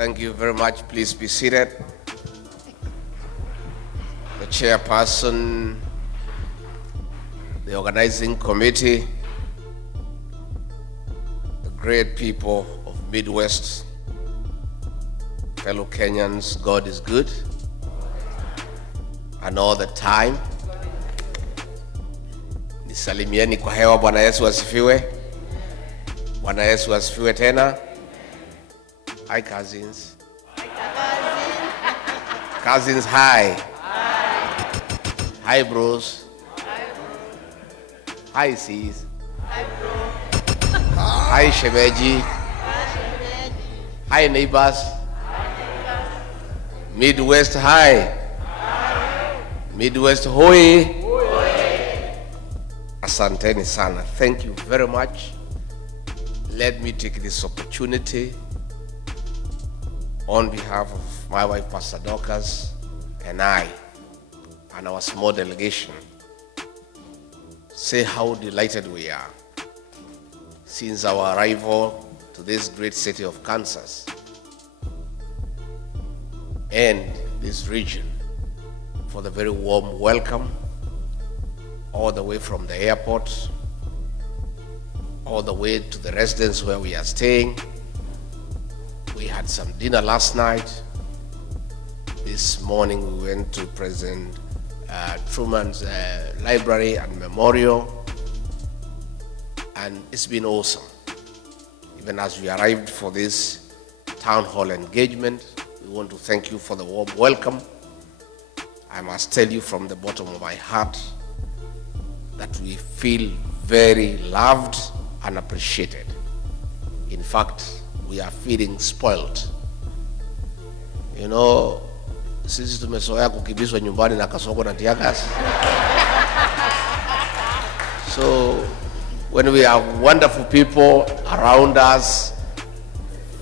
Thank you very much. Please be seated. The chairperson, the organizing committee, the great people of Midwest, fellow Kenyans, God is good. And all the time. Nisalimieni kwa hewa. Bwana Yesu asifiwe. Bwana Yesu asifiwe tena. Hi cousins. Cousins, hi. Hi bros. Hi sis. Hi shemeji. Hi neighbors. Midwest, hi. Midwest, hoi. Asanteni sana. Thank you very much. Let me take this opportunity on behalf of my wife, Pastor Dorcas, and I, and our small delegation, say how delighted we are since our arrival to this great city of Kansas and this region for the very warm welcome all the way from the airport, all the way to the residence where we are staying. We had some dinner last night. This morning we went to President Truman's library and memorial, and it's been awesome. Even as we arrived for this town hall engagement, we want to thank you for the warm welcome. I must tell you from the bottom of my heart that we feel very loved and appreciated. In fact, we are feeling spoiled. You know, sisi tumezoea kukibizwa nyumbani na kasongo na tiagas. So when we have wonderful people around us,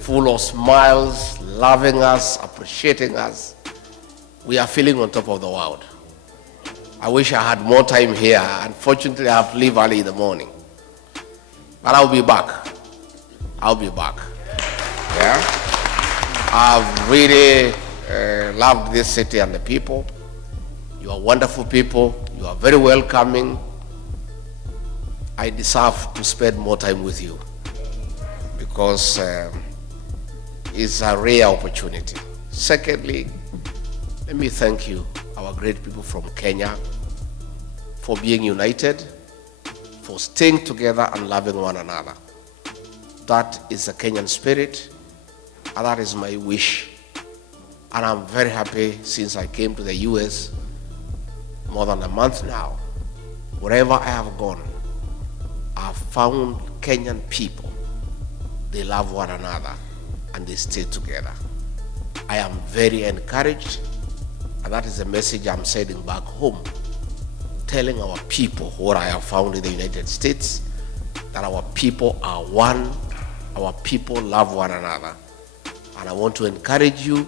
full of smiles, loving us, appreciating us, we are feeling on top of the world. I wish I had more time here. Unfortunately, I have to leave early in the morning. But I'll be back. I'll be back. Yeah? I've really loved this city and the people. You are wonderful people. You are very welcoming. I deserve to spend more time with you because it's a rare opportunity. Secondly, let me thank you, our great people from Kenya, for being united, for staying together and loving one another. That is the Kenyan spirit, and that is my wish. And I'm very happy since I came to the US more than a month now. Wherever I have gone, I've found Kenyan people. They love one another and they stay together. I am very encouraged, and that is a message I'm sending back home, telling our people what I have found in the United States, that our people are one, our people love one another. And I want to encourage you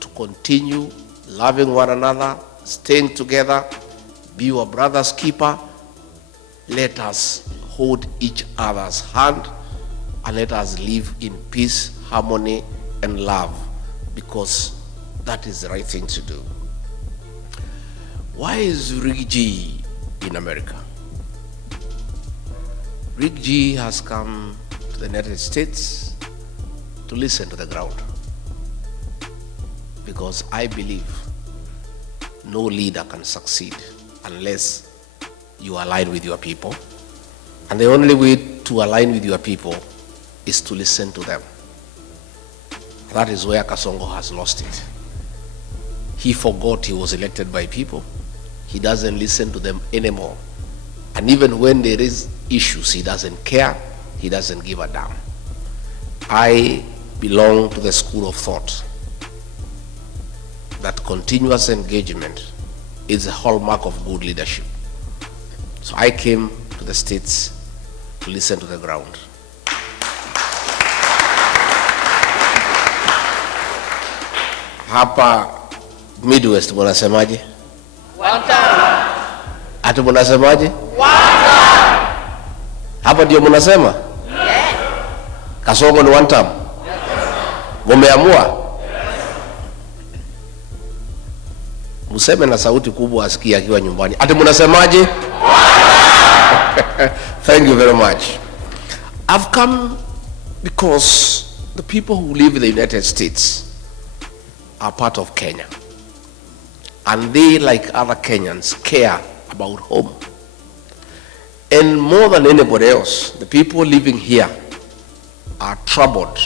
to continue loving one another, staying together, be your brother's keeper. Let us hold each other's hand and let us live in peace, harmony, and love, because that is the right thing to do. Why is RIGGY in America? RIGGY has come to the United States to listen to the ground, because I believe no leader can succeed unless you align with your people. And the only way to align with your people is to listen to them. That is where Kasongo has lost it. He forgot he was elected by people. He doesn't listen to them anymore. And even when there is issues, he doesn't care. He doesn't give a damn. I belong to the school of thought that continuous engagement is a hallmark of good leadership. So I came to the States to listen to the ground. Hapa Midwest munasemaje? One time. Ati munasemaje? One time. Hapa ndio munasema? Yes. Kasongo ni one term. Mumeamua? Museme na sauti kubwa asikie akiwa nyumbani. Ati munasemaje? Thank you very much. I've come because the people who live in the United States are part of Kenya. And they, like other Kenyans, care about home. And more than anybody else, the people living here are troubled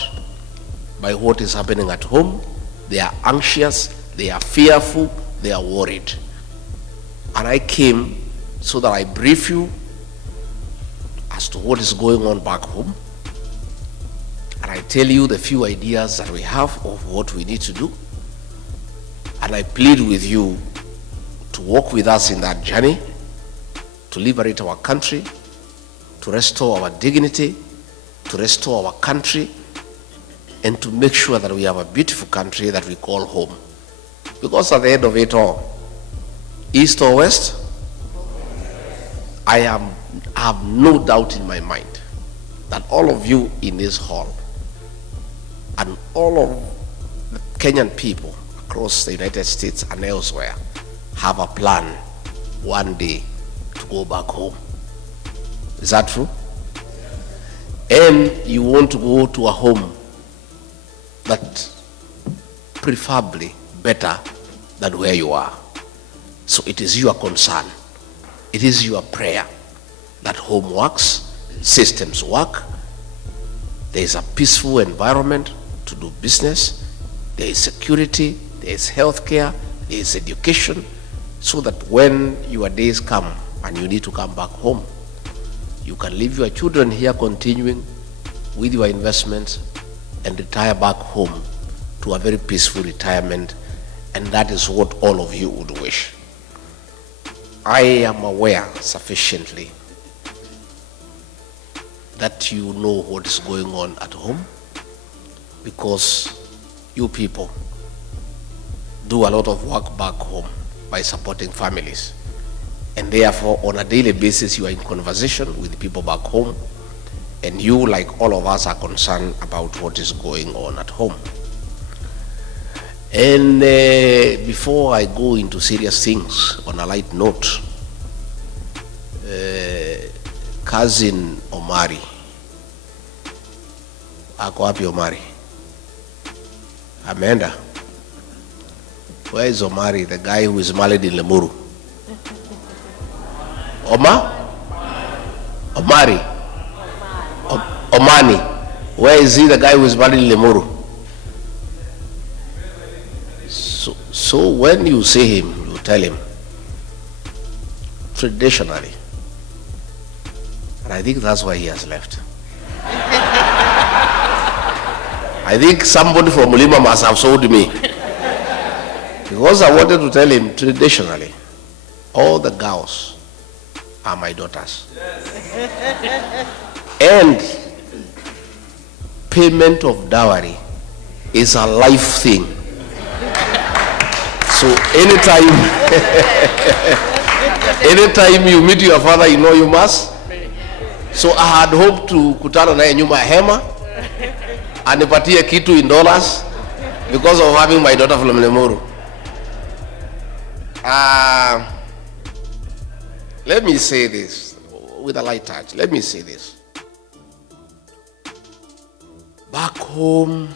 by what is happening at home. They are anxious, they are fearful, they are worried. And I came so that I brief you as to what is going on back home. And I tell you the few ideas that we have of what we need to do. And I plead with you to walk with us in that journey, to liberate our country, to restore our dignity, to restore our country, and to make sure that we have a beautiful country that we call home. Because at the end of it all, east or west, I have no doubt in my mind that all of you in this hall and all of the Kenyan people across the United States and elsewhere have a plan one day to go back home. Is that true? And you want to go to a home that preferably better than where you are. So it is your concern, it is your prayer that home works, systems work, there is a peaceful environment to do business, there is security, there is healthcare, there is education, so that when your days come and you need to come back home, you can leave your children here continuing with your investments and retire back home to a very peaceful retirement, and that is what all of you would wish. I am aware sufficiently that you know what is going on at home, because you people do a lot of work back home by supporting families, and therefore on a daily basis you are in conversation with people back home, and you, like all of us, are concerned about what is going on at home. And before I go into serious things, on a light note, cousin Omari, ako wapi Omari? Ameenda? Where is Omari, the guy who is married in Lemuru? Omari? Omani. Where is he, the guy who is married in Lemuru? So when you see him, you tell him, traditionally, and I think that's why he has left. I think somebody from Mulima must have sold me. Because I wanted to tell him, traditionally, all the girls are my daughters. And payment of dowry is a life thing. So anytime you meet your father, you know you must. So I had hoped to kutana naye nyuma ya hema anipatie kitu in dollars because of having my daughter from Lemuru. Let me say this with a light touch. Let me say this. Back home,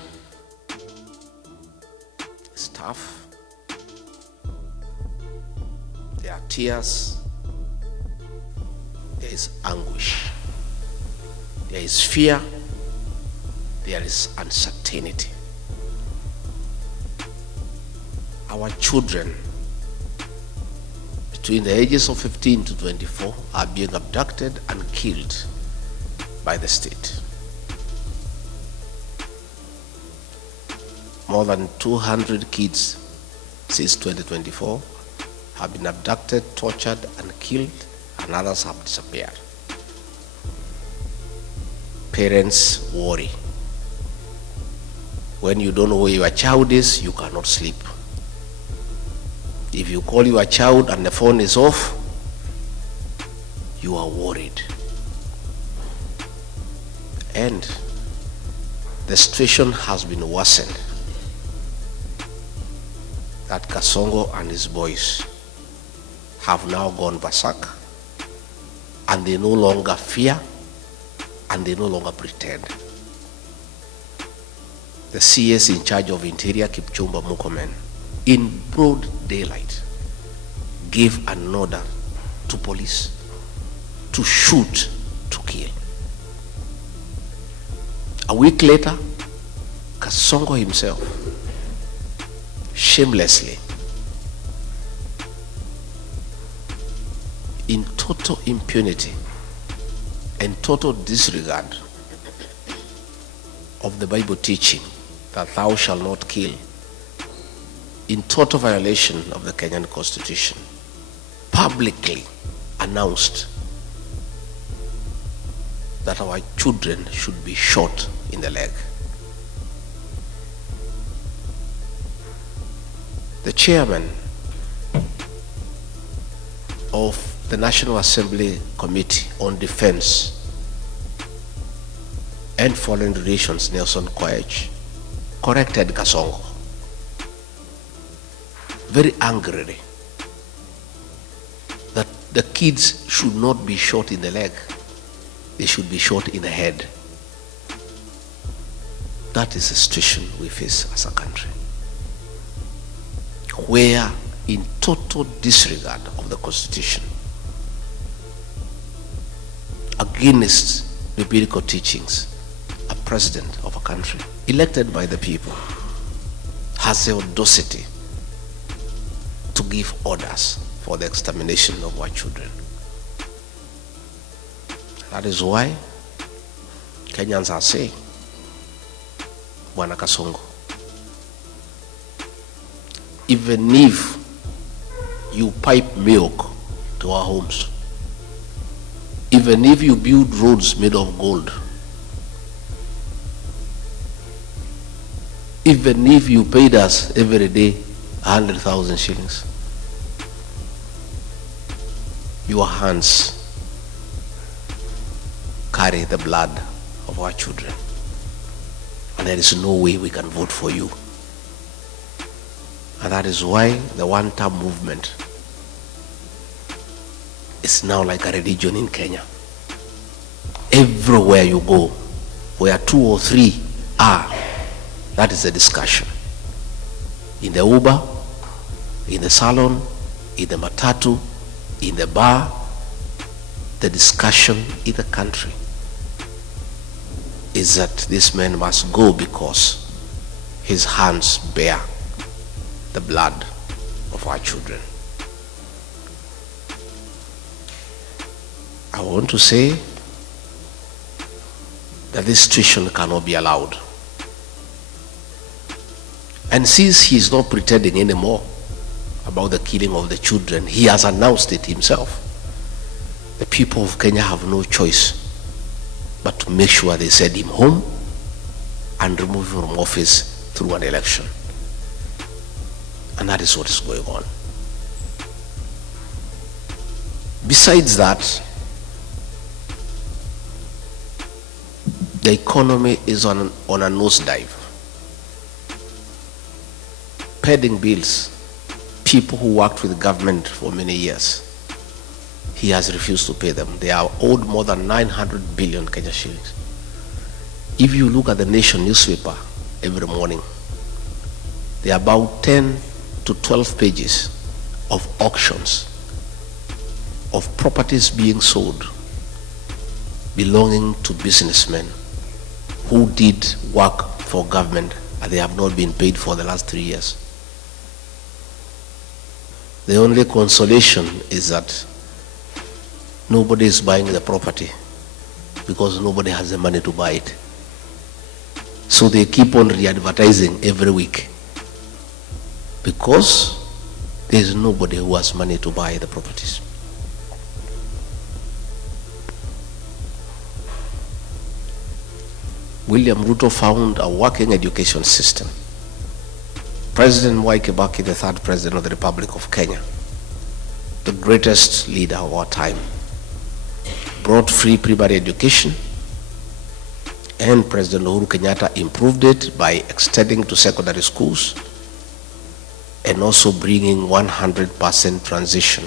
it's tough. There are tears. There is anguish. There is fear. There is uncertainty. Our children between the ages of 15 to 24 are being abducted and killed by the state. More than 200 kids since 2024 have been abducted, tortured, and killed, and others have disappeared. Parents worry. When you don't know where your child is, you cannot sleep. If you call your child and the phone is off, you are worried. And the situation has been worsened. That Kasongo and his boys have now gone berserk, and they no longer fear, and they no longer pretend. The CS in charge of Interior, Kipchumba Murkomen, in broad daylight, gave an order to police to shoot to kill. A week later, Kasongo himself shamelessly, in total impunity and total disregard of the Bible teaching that thou shalt not kill, in total violation of the Kenyan Constitution, publicly announced that our children should be shot in the leg. The chairman of the National Assembly Committee on Defense and Foreign Relations, Nelson Koech, corrected Kasongo very angrily that the kids should not be shot in the leg, they should be shot in the head. That is the situation we face as a country, where in total disregard of the Constitution, against biblical teachings, a president of a country elected by the people has the audacity to give orders for the extermination of our children. That is why Kenyans are saying, Bwana Kasongo, even if you pipe milk to our homes, even if you build roads made of gold, even if you paid us every day 100,000 shillings, your hands carry the blood of our children, and there is no way we can vote for you. And that is why the one-term movement is now like a religion in Kenya. Everywhere you go, where 2 or 3 are, that is the discussion. In the Uber, in the salon, in the matatu, in the bar, the discussion in the country is that this man must go because his hands bear the blood of our children. I want to say that this situation cannot be allowed. And since he is not pretending anymore about the killing of the children, he has announced it himself. The people of Kenya have no choice but to make sure they send him home and remove him from office through an election. And that is what is going on. Besides that, the economy is on a nosedive. Pending bills, people who worked with the government for many years, he has refused to pay them. They are owed more than 900 billion Kenya shillings. If you look at the Nation newspaper every morning, there are about 10 to 12 pages of auctions of properties being sold belonging to businessmen who did work for government and they have not been paid for the last 3 years. The only consolation is that nobody is buying the property because nobody has the money to buy it. So they keep on re-advertising every week because there is nobody who has money to buy the properties. William RUTO found a working education system. President Mwai Kibaki, the 3rd President of the Republic of Kenya, the greatest leader of our time, brought free primary education And President Uhuru Kenyatta improved it by extending to secondary schools and also bringing 100% transition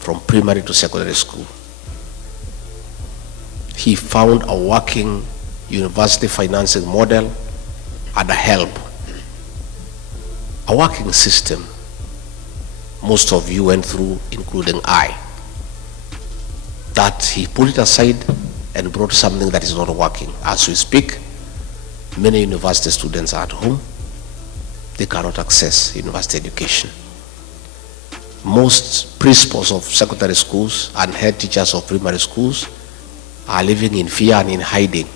from primary to secondary school. He found a working university financing model and a help, a working system most of you went through, including I, that he put it aside and brought something that is not working. As we speak, many university students are at home. They cannot access university education. Most principals of secondary schools and head teachers of primary schools are living in fear and in hiding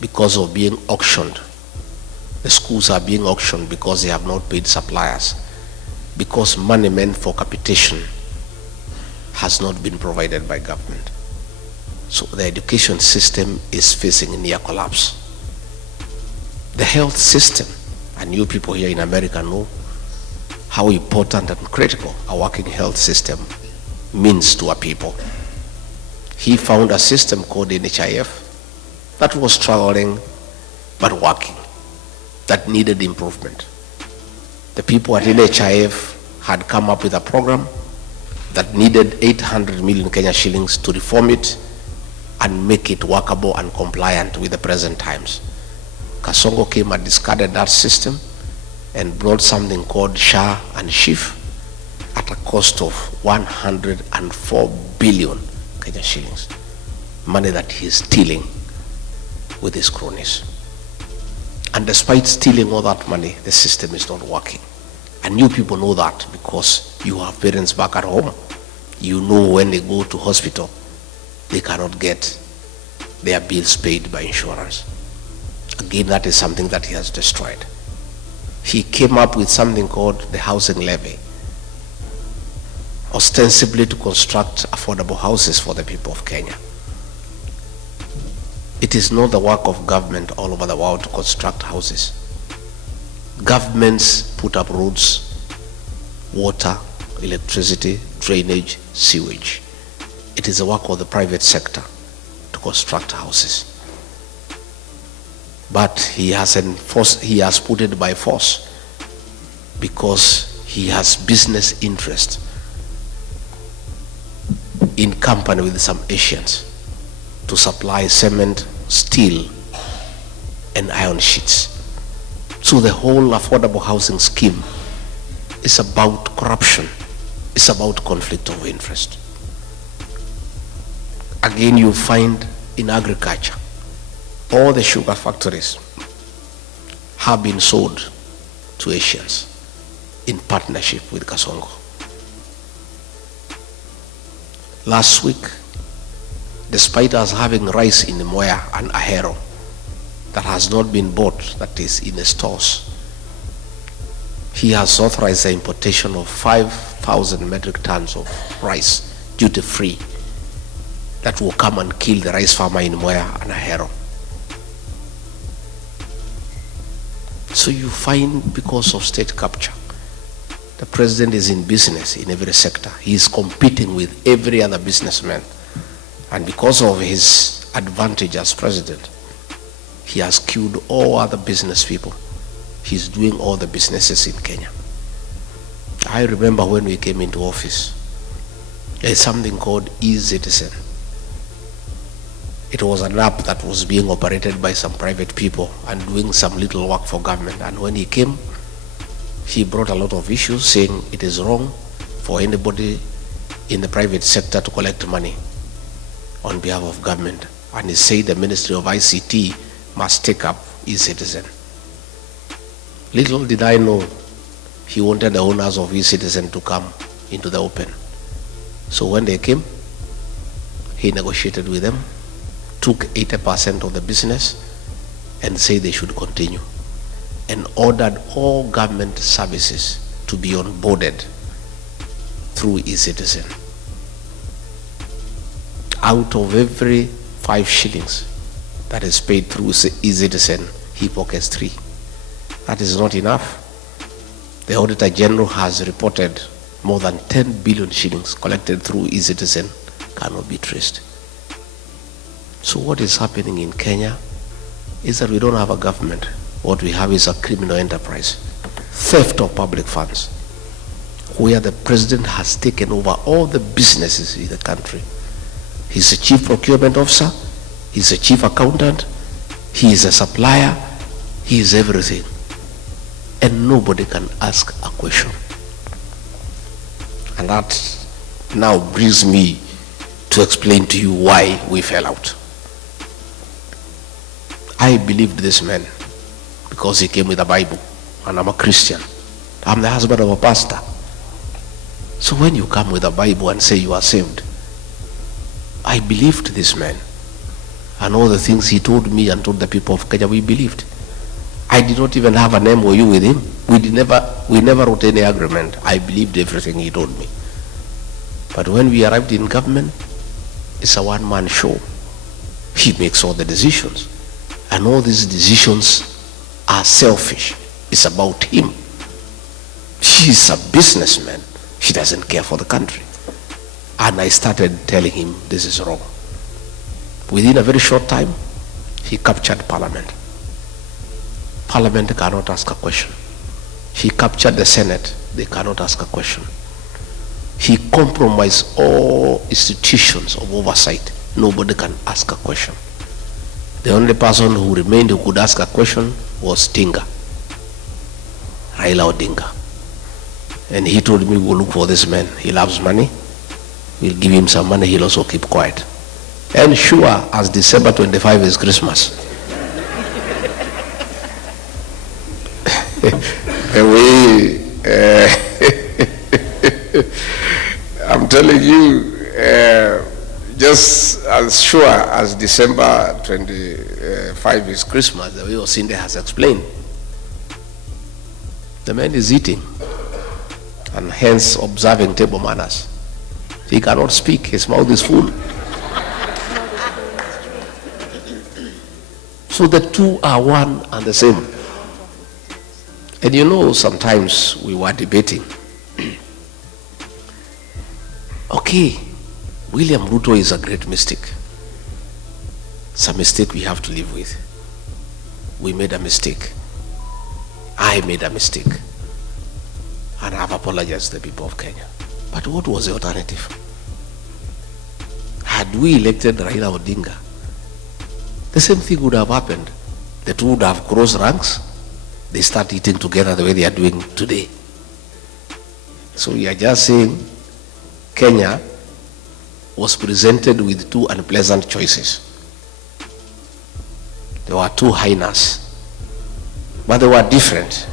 because of being auctioned. The schools are being auctioned because they have not paid suppliers, because money meant for capitation has not been provided by government. So the education system is facing near collapse. The health system, and you people here in America know how important and critical a working health system means to our people. He found a system called NHIF that was struggling but working, that needed improvement. The people at NHIF had come up with a program that needed 800 million Kenya shillings to reform it and make it workable and compliant with the present times. Kasongo came and discarded that system and brought something called SHA and SHIF at a cost of 104 billion Kenya shillings, money that he is stealing with his cronies. And despite stealing all that money, the system is not working. And you people know that because you have parents back at home. You know when they go to hospital, they cannot get their bills paid by insurance. Again, that is something that he has destroyed. He came up with something called the housing levy, ostensibly to construct affordable houses for the people of Kenya. It is not the work of government all over the world to construct houses. Governments put up roads, water, electricity, drainage, sewage. It is the work of the private sector to construct houses. But he has put it by force because he has business interest in company with some Asians to supply cement, steel, and iron sheets. So the whole affordable housing scheme is about corruption. It's about conflict of interest. Again, you find in agriculture, all the sugar factories have been sold to Asians in partnership with Kasongo. Last week, despite us having rice in Moya and Ahero that has not been bought, that is in the stores, he has authorized the importation of 5,000 metric tons of rice, duty-free, that will come and kill the rice farmer in Moya and Ahero. So you find, because of state capture, the president is in business in every sector. He is competing with every other businessman. And because of his advantage as president, he has killed all other business people. He's doing all the businesses in Kenya. I remember when we came into office, there's something called e-Citizen. It was an app that was being operated by some private people and doing some little work for government. And when he came, he brought a lot of issues saying it is wrong for anybody in the private sector to collect money on behalf of government. And he said the Ministry of ICT must take up e-Citizen. Little did I know he wanted the owners of e-Citizen to come into the open. So when they came, he negotiated with them, took 80% of the business and said they should continue, and ordered all government services to be onboarded through e-Citizen. Out of every 5 shillings that is paid through e-Citizen, he pockets 3. That is not enough. The Auditor General has reported more than 10 billion shillings collected through e-Citizen cannot be traced. So what is happening in Kenya is that we don't have a government. What we have is a criminal enterprise, theft of public funds, where the president has taken over all the businesses in the country. He's the chief procurement officer, he's the chief accountant, he is a supplier, he is everything. And nobody can ask a question. And that now brings me to explain to you why we fell out. I believed this man because he came with a Bible, and I'm a Christian. I'm the husband of a pastor. So when you come with a Bible and say you are saved, I believed this man. And all the things he told me and told the people of Kenya, we believed. I did not even have an MOU with him. We never wrote any agreement. I believed everything he told me. But when we arrived in government, it's a one-man show. He makes all the decisions. And all these decisions are selfish. It's about him. He's a businessman. He doesn't care for the country. And I started telling him this is wrong. Within a very short time, he captured Parliament. Parliament cannot ask a question. He captured the Senate. They cannot ask a question. He compromised all institutions of oversight. Nobody can ask a question. The only person who remained who could ask a question was Tinga, Raila Odinga. And he told me, we'll look for this man. He loves money. We'll give him some money. He'll also keep quiet. And sure as December 25 is Christmas. I'm telling you, just as sure as December 25 is Christmas, the way Osinde has explained, the man is eating and hence observing table manners. He cannot speak, his mouth is full. So the two are one and the same. And you know, sometimes we were debating. Okay, William RUTO is a great mistake. It's a mistake we have to live with. We made a mistake. I made a mistake. And I've apologized to the people of Kenya. But what was the alternative? Had we elected Raila Odinga, the same thing would have happened. The two would have crossed ranks. They start eating together the way they are doing today. So we are just saying Kenya was presented with two unpleasant choices. There were two hyenas, but they were different.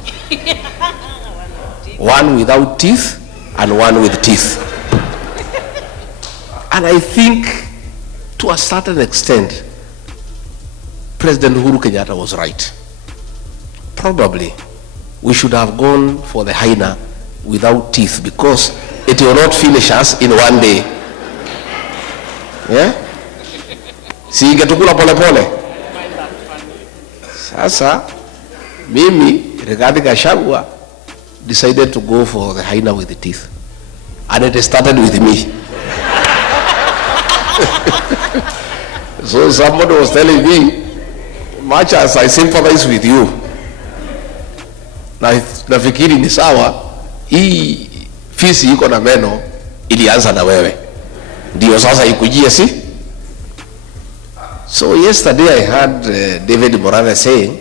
One without teeth and one with teeth. And I think to a certain extent, President Uhuru Kenyatta was right. Probably we should have gone for the hyena without teeth, because it will not finish us in one day. Yeah? Si ingetukula pole pole. Sasa mimi Rigathi Gachagua decided to go for the hyena with the teeth, and it started with me. So somebody was telling me, much as I sympathize with you, nafikiri ni sawa, hii fisi iko na meno ilianza na wewe, ndio sasa ikujie, si? So yesterday I heard David Morales saying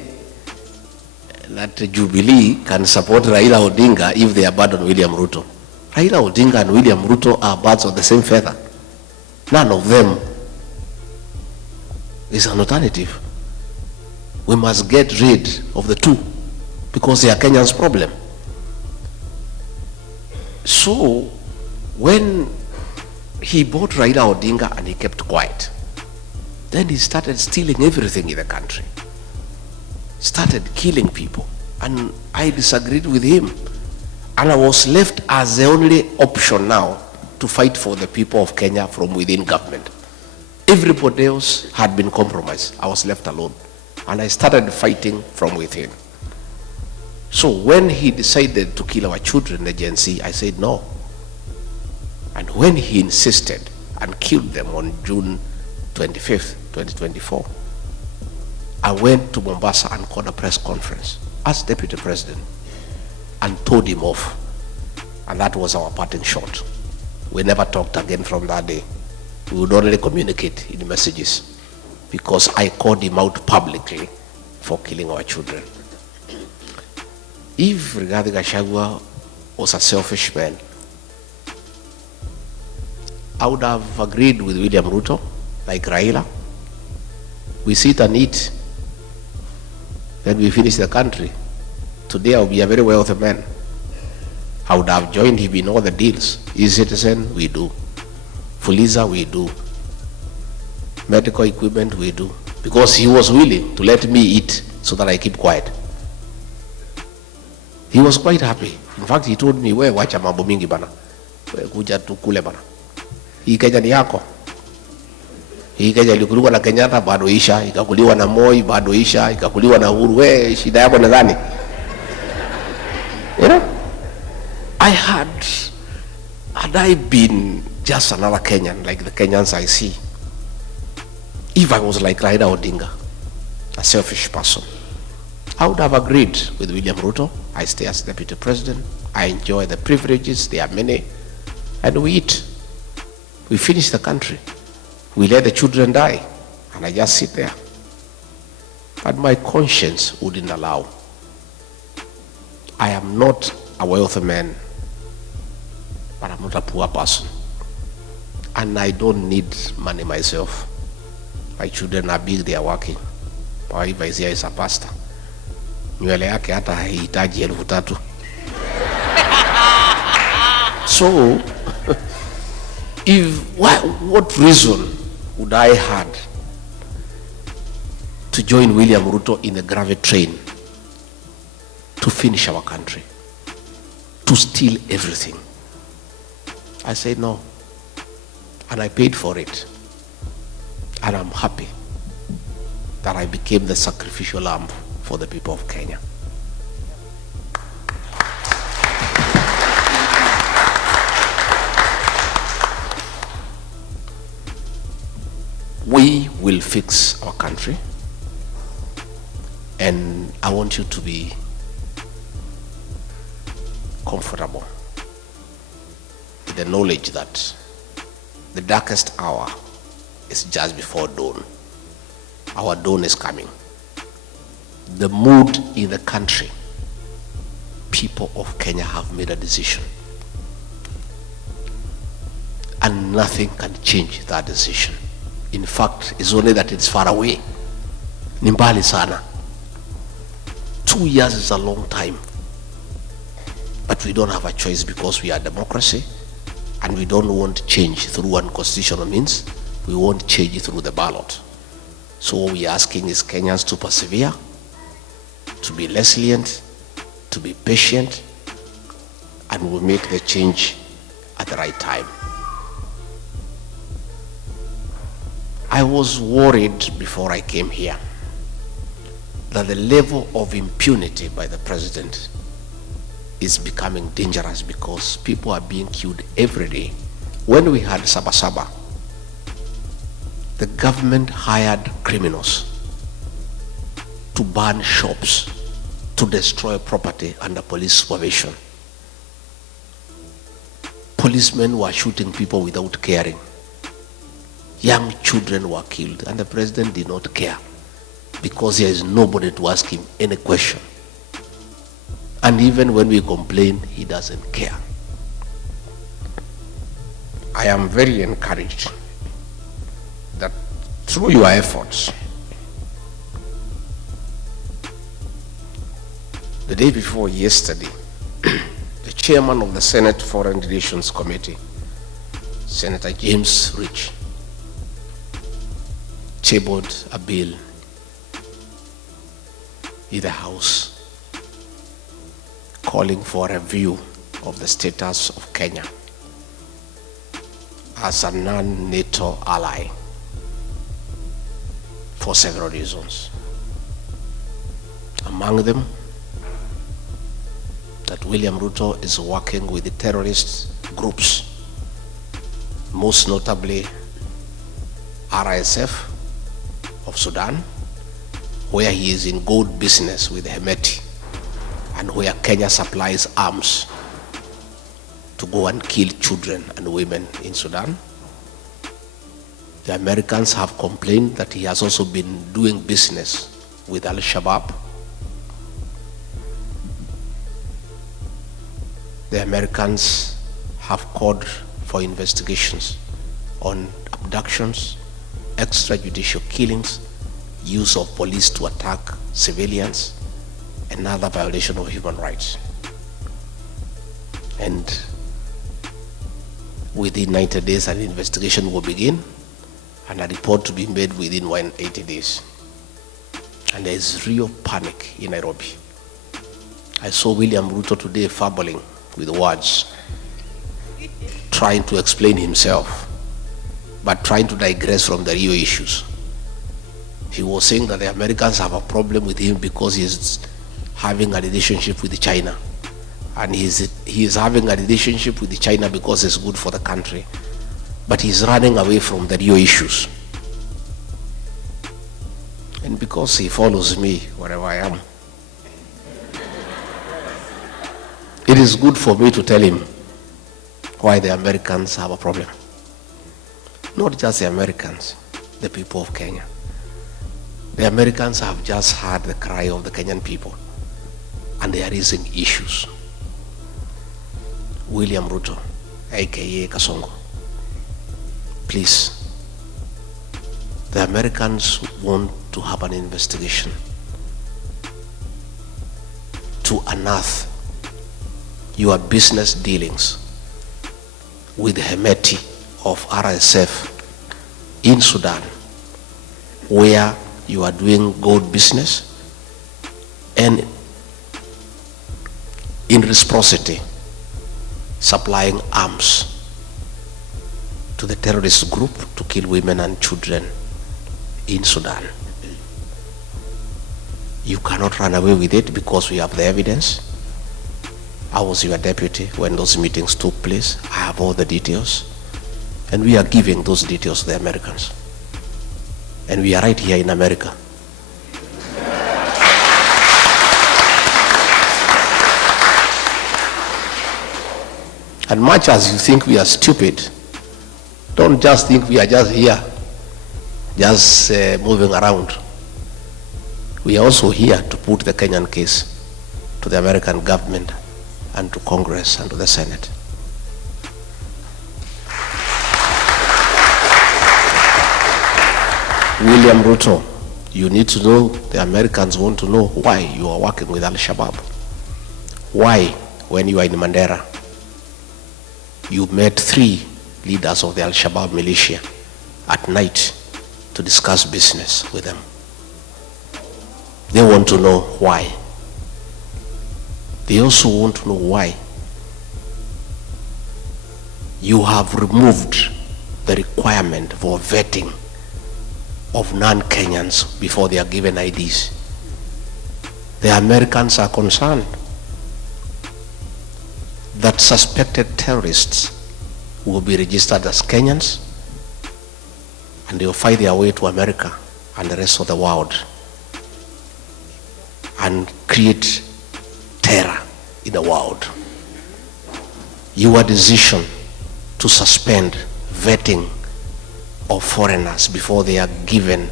that Jubilee can support Raila Odinga if they abandon William RUTO. Raila Odinga and William RUTO are birds of the same feather. None of them is an alternative. We must get rid of the two because they are Kenya's problem. So when he bought Raila Odinga and he kept quiet, then he started stealing everything in the country, started killing people, and I disagreed with him, and I was left as the only option now to fight for the people of Kenya from within government. Everybody else had been compromised. I was left alone, and I started fighting from within. So when he decided to kill our children, the Gen Z, I said no. And when he insisted and killed them on June 25th, 2024, I went to Mombasa and called a press conference as deputy president and told him off. And that was our parting shot. We never talked again from that day. We would only communicate in messages because I called him out publicly for killing our children. If Rigathi Gachagua was a selfish man, I would have agreed with William Ruto, like Raila. We sit and eat, then we finish the country. Today I will be a very wealthy man. I would have joined him in all the deals. E-Citizen, we do. Fuliza, we do. Medical equipment, we do. Because he was willing to let me eat so that I keep quiet. He was quite happy. In fact, he told me, we wacha mambo mingi bana. Kuja tukule bana. Hii Kenya ni yako. Hii Kenya ilikuliwa na Kenyatta bado isha, ikakuliwa na Moi bado isha, ikakuliwa na Uhuru. We, shida yako ni gani? You know? Had I been just another Kenyan, like the Kenyans I see, if I was like Raila Odinga, a selfish person, I would have agreed with William Ruto. I stay as deputy president. I enjoy the privileges, there are many, and we eat. We finish the country. We let the children die, and I just sit there. But my conscience wouldn't allow. I am not a wealthy man, but I'm not a poor person. And I don't need money myself. My children are big, they are working. My wife is here, is a pastor. Nywele yake hata haihitaji 3,000. So, what reason would I had to join William Ruto in the gravity train to finish our country, to steal everything? I said no, and I paid for it, and I'm happy that I became the sacrificial lamb for the people of Kenya. We will fix our country, and I want you to be comfortable with the knowledge that the darkest hour is just before dawn. Our dawn is coming. The mood in the country, people of Kenya have made a decision, and nothing can change that decision. In fact, it's only that it's far away. Ni mbali sana. 2 years is a long time. But we don't have a choice because we are democracy, and we don't want change through unconstitutional means. We want change through the ballot. So what we are asking is Kenyans to persevere, to be resilient, to be patient, and we'll make the change at the right time. I was worried before I came here that the level of impunity by the president is becoming dangerous because people are being killed every day. When we had Sabasaba, the government hired criminals to burn shops, to destroy property under police supervision. Policemen were shooting people without caring. Young children were killed, and the president did not care because there is nobody to ask him any question. And even when we complain, he doesn't care. I am very encouraged that through your efforts, the day before yesterday, the chairman of the Senate Foreign Relations Committee, Senator James Rich, tabled a bill in the House calling for a review of the status of Kenya as a non-NATO ally for several reasons. Among them, that William Ruto is working with the terrorist groups, most notably RSF of Sudan, where he is in gold business with Hemeti, and where Kenya supplies arms to go and kill children and women in Sudan. The Americans have complained that he has also been doing business with Al-Shabaab. The Americans have called for investigations on abductions, extrajudicial killings, use of police to attack civilians, and other violation of human rights. And within 90 days, an investigation will begin and a report to be made within 180 days. And there is real panic in Nairobi. I saw William RUTO today fumbling with words, trying to explain himself, but trying to digress from the real issues. He was saying that the Americans have a problem with him because he is having a relationship with China. And he is having a relationship with China because it's good for the country. But he's running away from the real issues. And because he follows me wherever I am, it is good for me to tell him why the Americans have a problem. Not just the Americans, the people of Kenya. The Americans have just heard the cry of the Kenyan people, and they are raising issues. William RUTO, aka Kasongo, please, the Americans want to have an investigation to unearth your business dealings with Hemeti of RSF in Sudan, where you are doing gold business, and in reciprocity supplying arms to the terrorist group to kill women and children in Sudan. You cannot run away with it because we have the evidence. I was your deputy when those meetings took place. I have all the details, and we are giving those details to the Americans. And we are right here in America. And much as you think we are stupid, don't just think we are just here, just moving around. We are also here to put the Kenyan case to the American government and to Congress and to the Senate. William RUTO, you need to know, the Americans want to know why you are working with Al-Shabaab. Why, when you are in Mandera, you met 3 leaders of the Al-Shabaab militia at night to discuss business with them. They want to know why. They also want to know why you have removed the requirement for vetting of non-Kenyans before they are given IDs. The Americans are concerned that suspected terrorists will be registered as Kenyans, and they will find their way to America and the rest of the world and create terror in the world. Your decision to suspend vetting of foreigners before they are given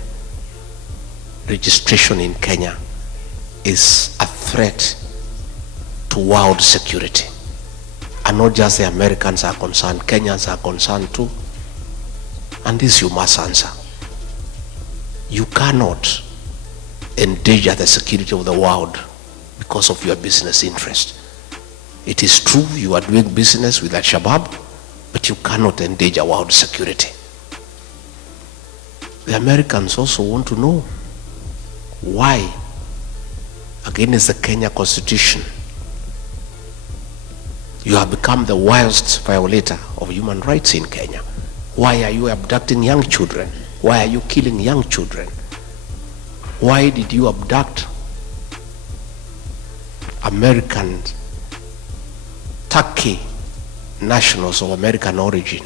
registration in Kenya is a threat to world security. And not just the Americans are concerned, Kenyans are concerned too. And this you must answer. You cannot endanger the security of the world because of your business interest. It is true you are doing business with Al-Shabaab, but you cannot endanger world security. The Americans also want to know why, against the Kenya Constitution, you have become the worst violator of human rights in Kenya. Why are you abducting young children? Why are you killing young children? Why did you abduct American, Turkey nationals of American origin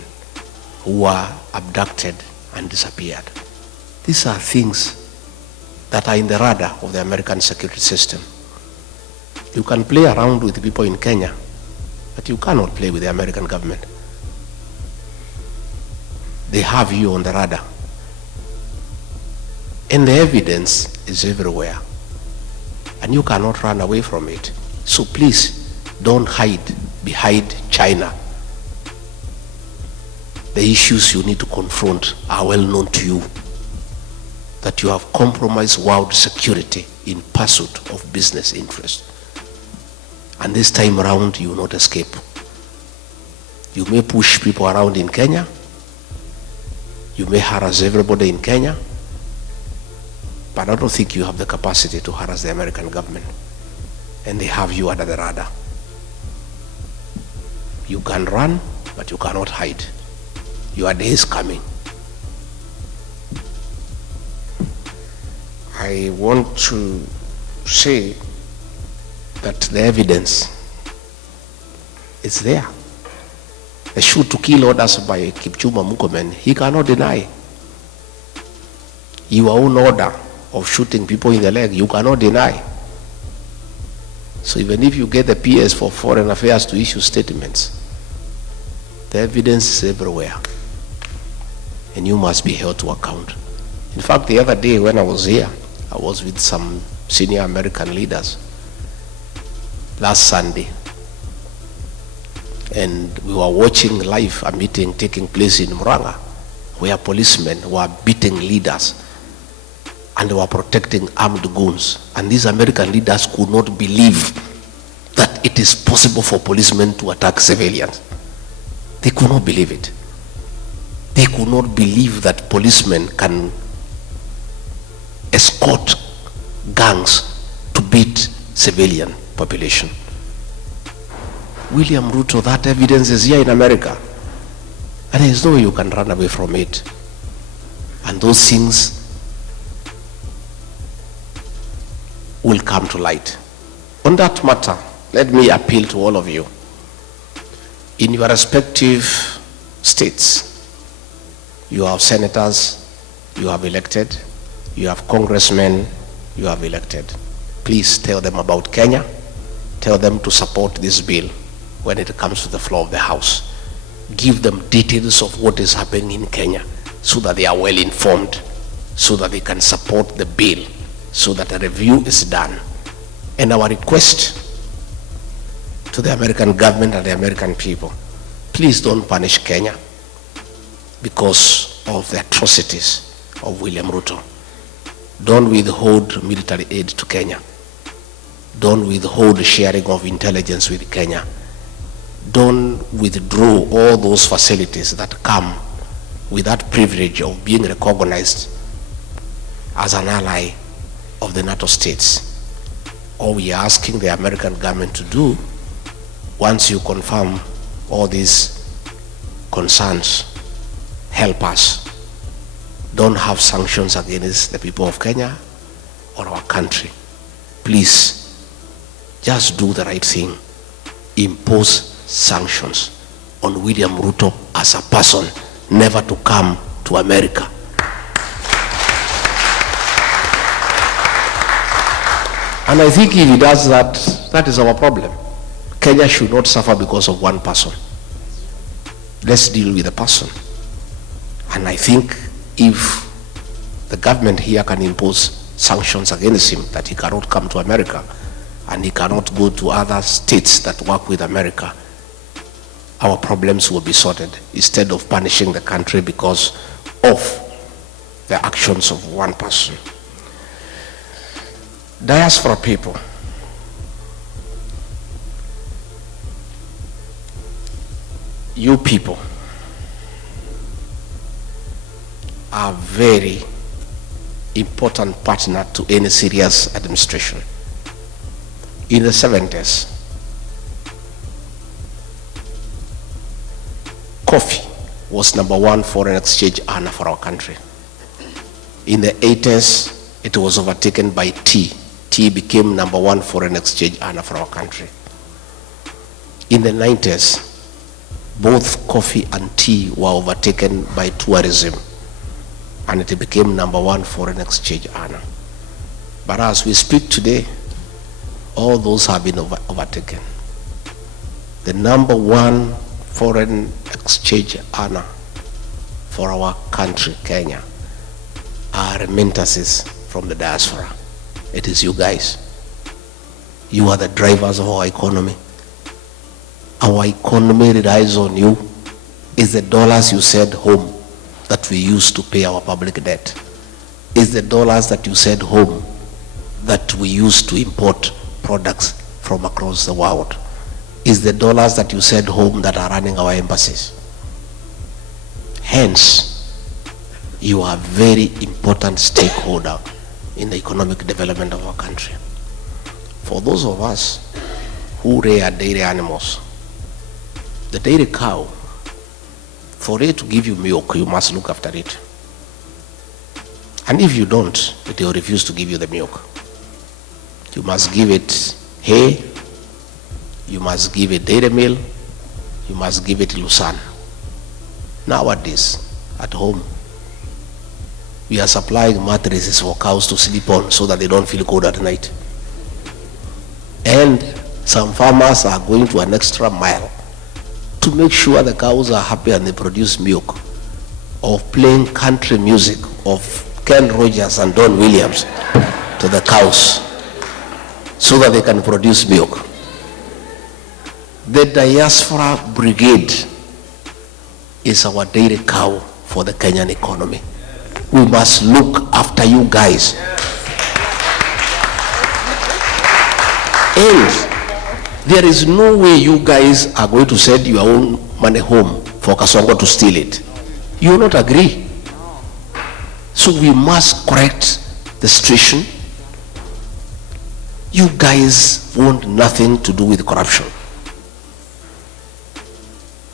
who were abducted and disappeared? These are things that are in the radar of the American security system. You can play around with people in Kenya, but you cannot play with the American government. They have you on the radar. And the evidence is everywhere. And you cannot run away from it. So please, don't hide behind China. The issues you need to confront are well known to you. That you have compromised world security in pursuit of business interest. And this time around, you will not escape. You may push people around in Kenya. You may harass everybody in Kenya. But I don't think you have the capacity to harass the American government. And they have you under the radar. You can run, but you cannot hide. Your day is coming. I want to say that the evidence is there. The shoot to kill orders by Kipchumba Murkomen, he cannot deny. Your own order of shooting people in the leg, you cannot deny. So even if you get the PS for Foreign Affairs to issue statements, the evidence is everywhere. And you must be held to account. In fact, the other day when I was here, I was with some senior American leaders last Sunday. And we were watching live a meeting taking place in Muranga, where policemen were beating leaders and they were protecting armed goons. And these American leaders could not believe that it is possible for policemen to attack civilians. They could not believe it. They could not believe that policemen can escort gangs to beat civilian population. William RUTO, that evidence is here in America. And there is no way you can run away from it. And those things will come to light. On that matter, let me appeal to all of you. In your respective states, you have senators, you have elected, you have congressmen, you have elected. Please tell them about Kenya. Tell them to support this bill when it comes to the floor of the House. Give them details of what is happening in Kenya so that they are well informed, so that they can support the bill, so that a review is done. And our request to the American government and the American people, please don't punish Kenya because of the atrocities of William RUTO. Don't withhold military aid to Kenya. Don't withhold sharing of intelligence with Kenya. Don't withdraw all those facilities that come with that privilege of being recognized as an ally of the NATO states. All we are asking the American government to do, once you confirm all these concerns, help us. Don't have sanctions against the people of Kenya or our country. Please, just do the right thing. Impose sanctions on William RUTO as a person, never to come to America. And I think if he does that, that is our problem. Kenya should not suffer because of one person. Let's deal with the person. And I think if the government here can impose sanctions against him, that he cannot come to America and he cannot go to other states that work with America, our problems will be sorted instead of punishing the country because of the actions of one person. Diaspora people, you people are very important partner to any serious administration. In the 70s, coffee was #1 foreign exchange earner for our country. In the 80s, it was overtaken by tea. Tea became #1 foreign exchange earner for our country. In the 90s, both coffee and tea were overtaken by tourism, and it became #1 foreign exchange earner. But as we speak today, all those have been overtaken. The number one foreign exchange earner for our country, Kenya, are remittances from the diaspora. It is you guys. You are the drivers of our economy. Our economy relies on you. It's the dollars you send home that we use to pay our public debt. It's the dollars that you send home that we use to import products from across the world. It's the dollars that you send home that are running our embassies. Hence, you are a very important stakeholder in the economic development of our country. For those of us who rear dairy animals, the dairy cow, for it to give you milk, you must look after it. And if you don't, it will refuse to give you the milk. You must give it hay, you must give it dairy meal, you must give it lucerne. Nowadays, at home, we are supplying mattresses for cows to sleep on so that they don't feel cold at night. And some farmers are going to an extra mile to make sure the cows are happy and they produce milk, of playing country music of Ken Rogers and Don Williams to the cows so that they can produce milk. The diaspora brigade is our dairy cow for the Kenyan economy. We must look after you guys. And there is no way you guys are going to send your own money home for Kasongo to steal it. You will not agree. So we must correct the situation. You guys want nothing to do with corruption.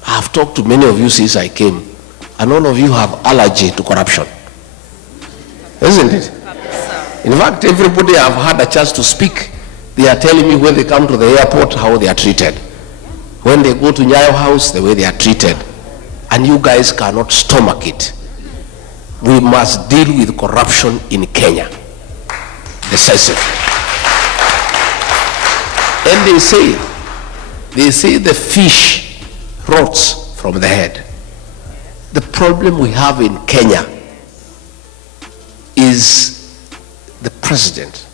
I have talked to many of you since I came, and all of you have allergy to corruption. Isn't it? In fact, everybody I've had a chance to speak, they are telling me when they come to the airport how they are treated. When they go to Nyayo House, the way they are treated. And you guys cannot stomach it. We must deal with corruption in Kenya. Decisive. And they say the fish rots from the head. The problem we have in Kenya is the president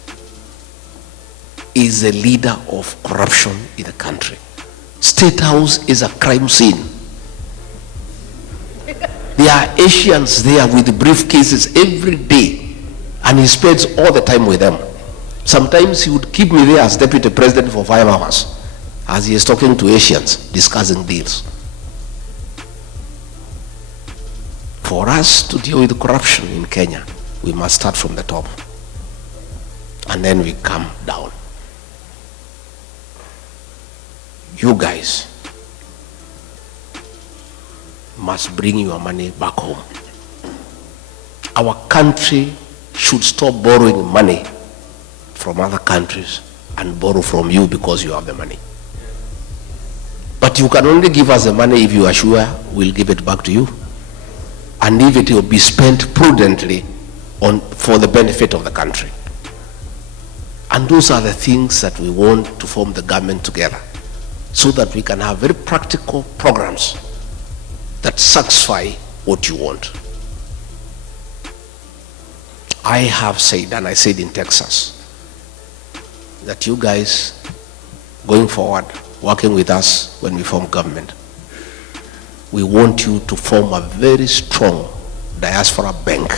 is a leader of corruption in the country. State House is a crime scene. There are Asians there with briefcases every day, and he spends all the time with them. Sometimes he would keep me there as deputy president for 5 hours as he is talking to Asians, discussing deals. For us to deal with corruption in Kenya, we must start from the top, and then we come down. You guys must bring your money back home. Our country should stop borrowing money from other countries and borrow from you because you have the money. But you can only give us the money if you are sure we'll give it back to you, and if it will be spent prudently for the benefit of the country. And those are the things that we want to form the government together, so that we can have very practical programs that satisfy what you want. I have said, and I said in Texas, that you guys, going forward, working with us when we form government, we want you to form a very strong diaspora bank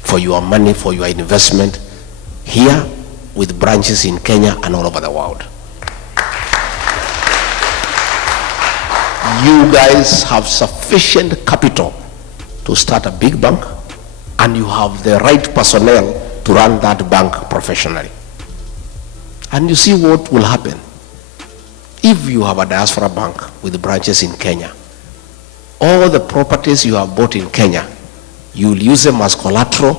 for your money, for your investment here, with branches in Kenya and all over the world. You guys have sufficient capital to start a big bank, and you have the right personnel to run that bank professionally. And you see what will happen. If you have a diaspora bank with branches in Kenya, all the properties you have bought in Kenya, you will use them as collateral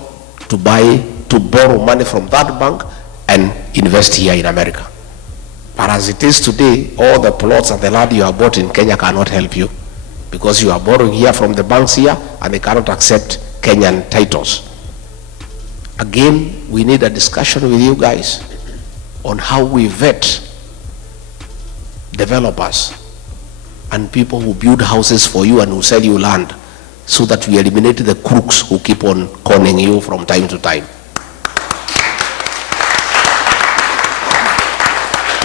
to borrow money from that bank and invest here in America. But as it is today, all the plots and the land you have bought in Kenya cannot help you, because you are borrowing here from the banks here, and they cannot accept Kenyan titles. Again, we need a discussion with you guys on how we vet developers and people who build houses for you and who sell you land, so that we eliminate the crooks who keep on conning you from time to time.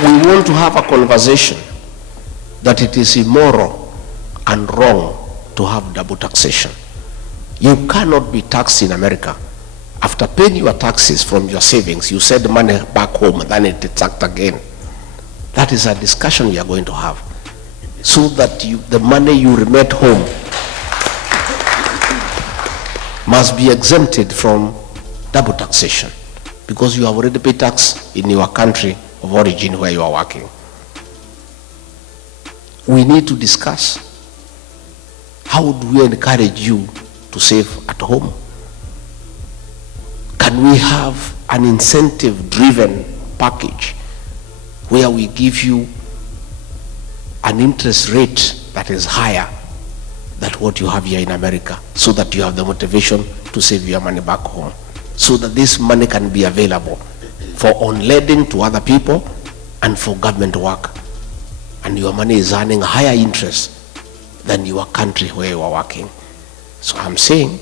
We want to have a conversation that it is immoral and wrong to have double taxation. You cannot be taxed in America. After paying your taxes from your savings, you send money back home and then it is taxed again. That is a discussion we are going to have, so that the money you remit home must be exempted from double taxation, because you have already paid tax in your country of origin where you are working. We need to discuss, how do we encourage you to save at home? Can we have an incentive-driven package where we give you an interest rate that is higher than what you have here in America, so that you have the motivation to save your money back home, so that this money can be available for on-lending to other people and for government work, and your money is earning higher interest than your country where you are working. So I'm saying,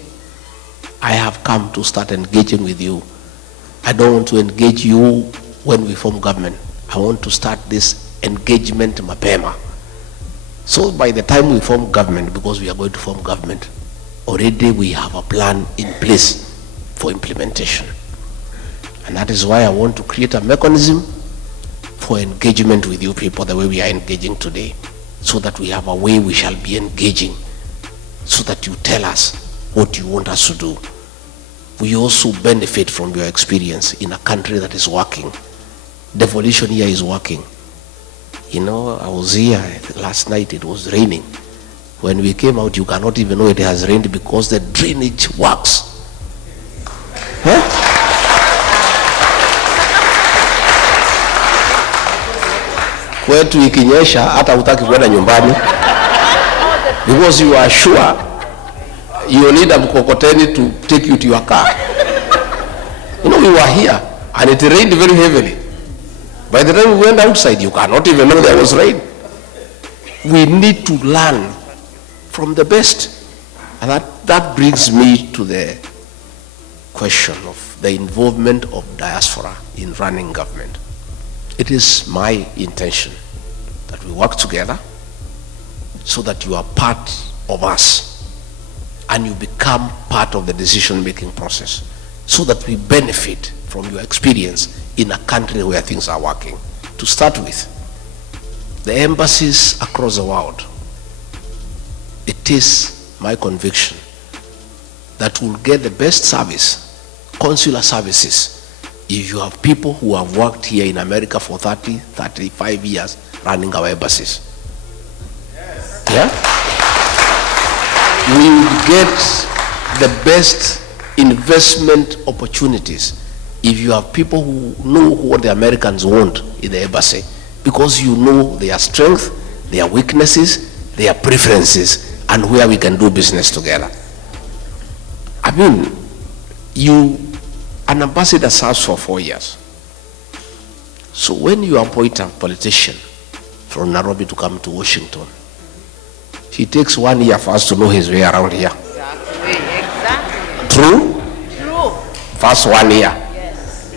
I have come to start engaging with you. I don't want to engage you when we form government. I want to start this engagement mapema. So by the time we form government, because we are going to form government, already we have a plan in place for implementation. And that is why I want to create a mechanism for engagement with you people the way we are engaging today, so that we have a way we shall be engaging, so that you tell us what you want us to do. We also benefit from your experience in a country that is working. Devolution here is working. You know, I was here last night, it was raining. When we came out, you cannot even know it has rained, because the drainage works. Huh? Kwetu ikinyesha hata hutaki kwenda nyumbani, because you are sure you need a mkokoteni to take you to your car. You know, we were here and it rained very heavily. By the time we went outside, you cannot even know there was rain. We need to learn from the best. And that brings me to the question of the involvement of diaspora in running government. It is my intention that we work together so that you are part of us and you become part of the decision-making process, so that we benefit from your experience in a country where things are working. To start with, the embassies across the world, it is my conviction that we'll get the best service, consular services, if you have people who have worked here in America for 30, 35 years running our embassies. Yes. Yeah? We will get the best investment opportunities if you have people who know what the Americans want in the embassy, because you know their strength, their weaknesses, their preferences, and where we can do business together. I mean, an ambassador serves for 4 years. So when you appoint a politician from Nairobi to come to Washington, he takes 1 year for us to know his way around here. Exactly. True? True. First 1 year. Yes.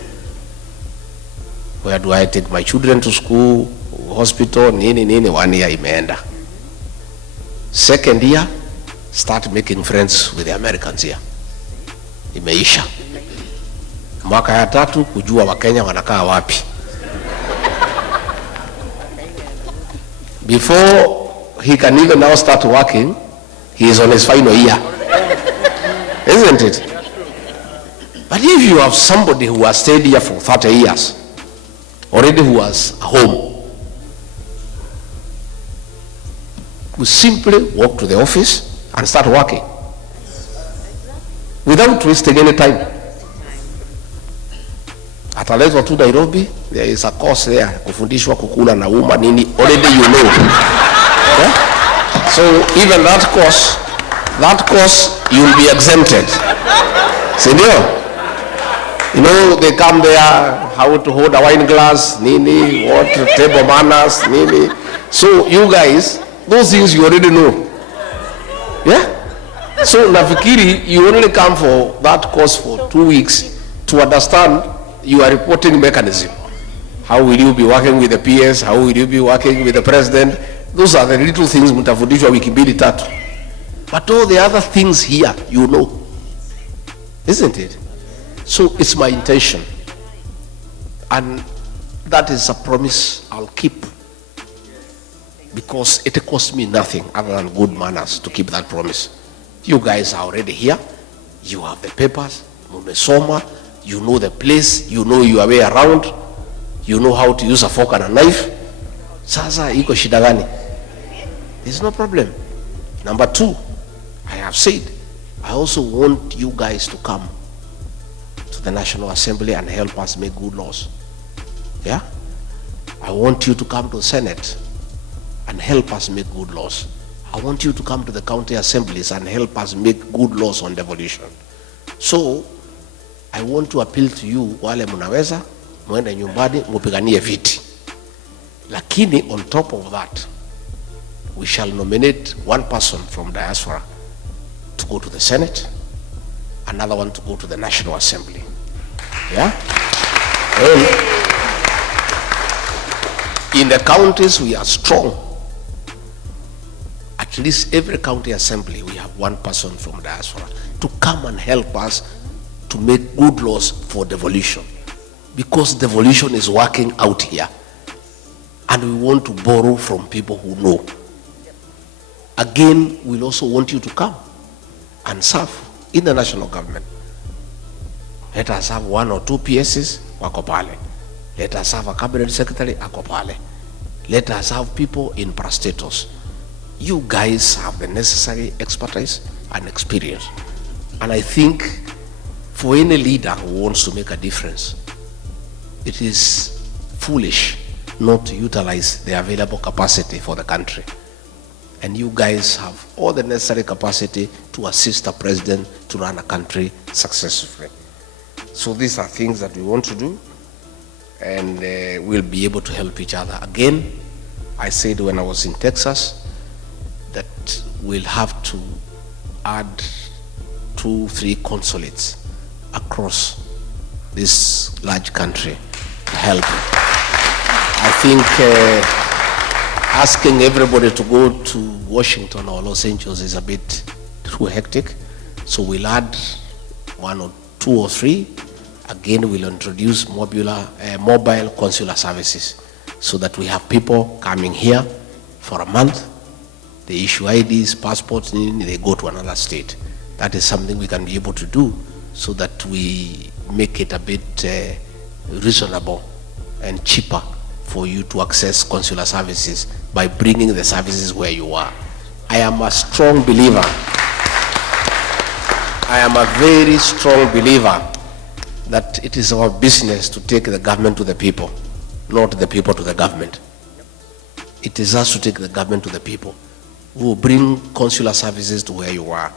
Where do I take my children to school, hospital, nini, 1 year imeenda. Second year, start making friends with the Americans here. Imeisha. Mwaka ya 3, kujua Wakenya wanakaa wapi. Before he can even now start working, he is on his final year. Isn't it? But if you have somebody who has stayed here for 30 years, already who has a home, we simply walk to the office and start working without wasting any time. Ataletwa tu Nairobi, there is a course there, kufundishwa kukula na uma nini, already you know. Yeah? So even that course you will be exempted. Sindio? You know, they come there, how to hold a wine glass, nini, what, table manners, nini. So you guys, those things you already know. Yeah? So nafikiri, you only come for that course for 2 weeks to understand your reporting mechanism. How will you be working with the PS? How will you be working with the president? Those are the little things mtafundishwa wiki mbili tatu. But all the other things here, you know. Isn't it? So it's my intention. And that is a promise I'll keep. Because it costs me nothing other than good manners to keep that promise. You guys are already here. You have the papers. Mumesoma. You know the place. You know your way around. You know how to use a fork and a knife. Sasa iko shida gani? There's no problem. Number 2, I have said, I also want you guys to come to the National Assembly and help us make good laws. Yeah? I want you to come to the Senate and help us make good laws. I want you to come to the county assemblies and help us make good laws on devolution. So, I want to appeal to you, wale munaweza, muende nyumbani, mupiganie viti. Lakini on top of that, we shall nominate one person from diaspora to go to the Senate, another one to go to the National Assembly. Yeah? And in the counties we are strong. At least every county assembly we have one person from diaspora to come and help us to make good laws for devolution. Because devolution is working out here. And we want to borrow from people who know. Again, we'll also want you to come and serve in the national government. Let us have 1 or 2 PSs, wako pale. Let us have a cabinet secretary, ako pale. Let us have people in parastatus. You guys have the necessary expertise and experience. And I think for any leader who wants to make a difference, it is foolish not to utilize the available capacity for the country. And you guys have all the necessary capacity to assist the president to run a country successfully. So these are things that we want to do, and we'll be able to help each other. Again, I said when I was in Texas that we'll have to add 2-3 consulates across this large country to help. I think asking everybody to go to Washington or Los Angeles is a bit too hectic. So we'll add 1 or 2 or 3. Again, we'll introduce mobile consular services so that we have people coming here for a month. They issue IDs, passports, they go to another state. That is something we can be able to do so that we make it a bit reasonable and cheaper for you to access consular services by bringing the services where you are. I am a strong believer. I am a very strong believer that it is our business to take the government to the people, not the people to the government. It is us to take the government to the people. We will bring consular services to where you are,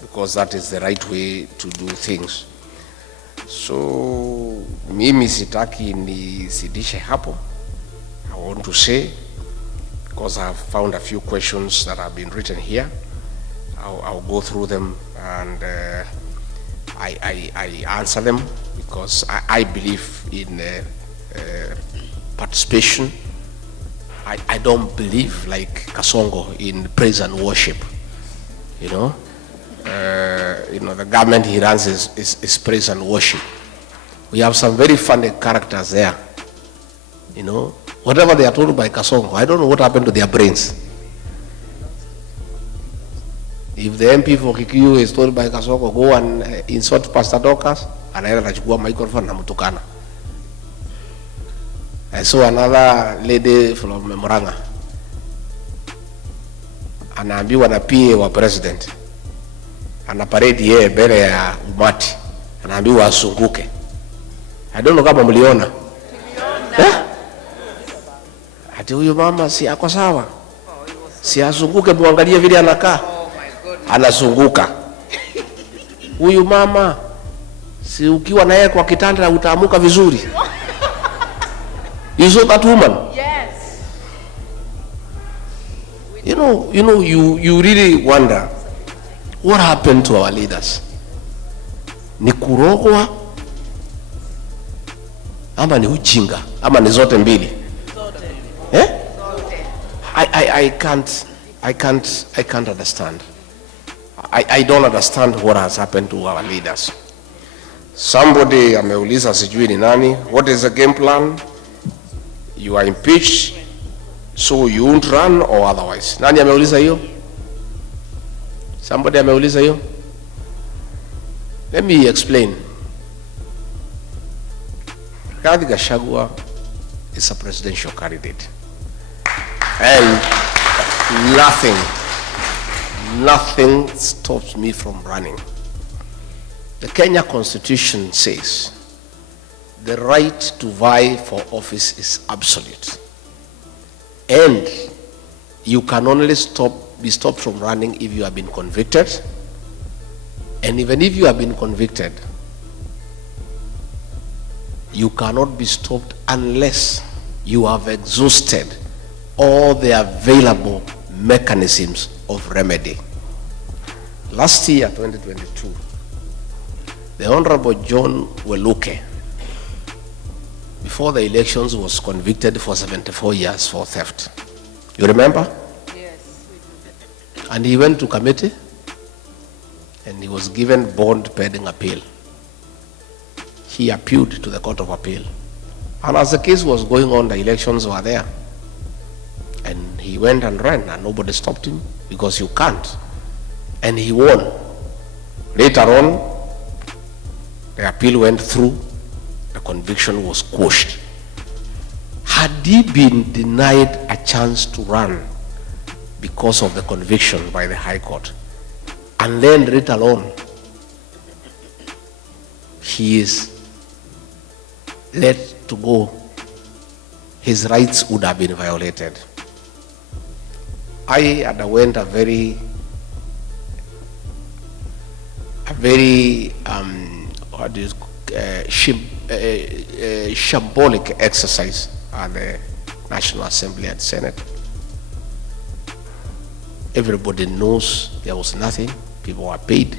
because that is the right way to do things. So, mimi sitaki nisidishe hapo. I want to say, because I have found a few questions that have been written here, I'll go through them and I answer them, because I believe in participation. I don't believe like Kasongo in praise and worship. You know, the government he runs is praise and worship. We have some very funny characters there. You know, whatever they are told by Kasongo, I don't know what happened to their brains. If the MP for Kikuyu is told by Kasongo, go and insult Pastor Dorcas, anaenda anachukua microphone na mtukana. I saw another lady from Murang'a, anaambiwa na PA wa president, anaparade yeye mbele ya umati, anaambiwa asunguke. I don't know kama mliona. Ati huyu mama si ako sawa, si asunguke, muangalie vile anakaa, anasunguka. Huyu mama Si ukiwa naye kwa kitanda utaamuka vizuri. You saw that woman? Yes. You really wonder what happened to our leaders. Ni kurogwa ama ni ujinga ama ni zote mbili? Eh? I can't understand. I don't understand what has happened to our leaders. Somebody ameuliza sijui ni nani, what is the game plan? You are impeached, so you won't run or otherwise. Nani ameuliza hiyo? Somebody ameuliza hiyo? Let me explain. Rigathi Gachagua is a presidential candidate. And nothing stops me from running. The Kenya Constitution says the right to vie for office is absolute. And you can only be stopped from running if you have been convicted. And even if you have been convicted, you cannot be stopped unless you have exhausted all the available mechanisms of remedy. Last year, 2022, the Honorable John Weluke, before the elections, was convicted for 74 years for theft. You remember? Yes. And he went to committee and he was given bond pending appeal. He appealed to the Court of Appeal. And as the case was going on, the elections were there. And he went and ran and nobody stopped him because you can't. And he won. Later on, the appeal went through, the conviction was quashed. Had he been denied a chance to run because of the conviction by the High Court, and then let alone he is let to go, his rights would have been violated. I underwent a very shambolic exercise at the National Assembly and Senate. Everybody knows there was nothing. People were paid.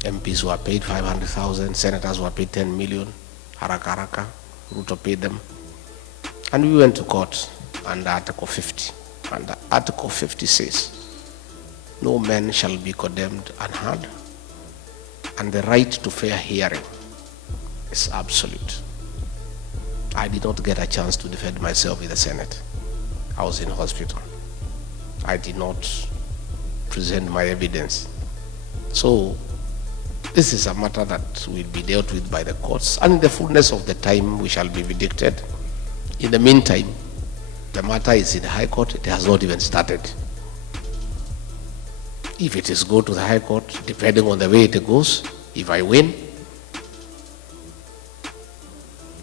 MPs were paid 500,000, senators were paid 10 million. Haraka, RUTO paid them. And we went to court under Article 50. And Article 50 says, no man shall be condemned unheard, and the right to fair hearing is absolute. I did not get a chance to defend myself in the Senate. I was in hospital. I did not present my evidence. So this is a matter that will be dealt with by the courts, and in the fullness of the time we shall be vindicated. In the meantime, the matter is in the High Court. It has not even started. If it is go to the High Court, depending on the way it goes, if I win,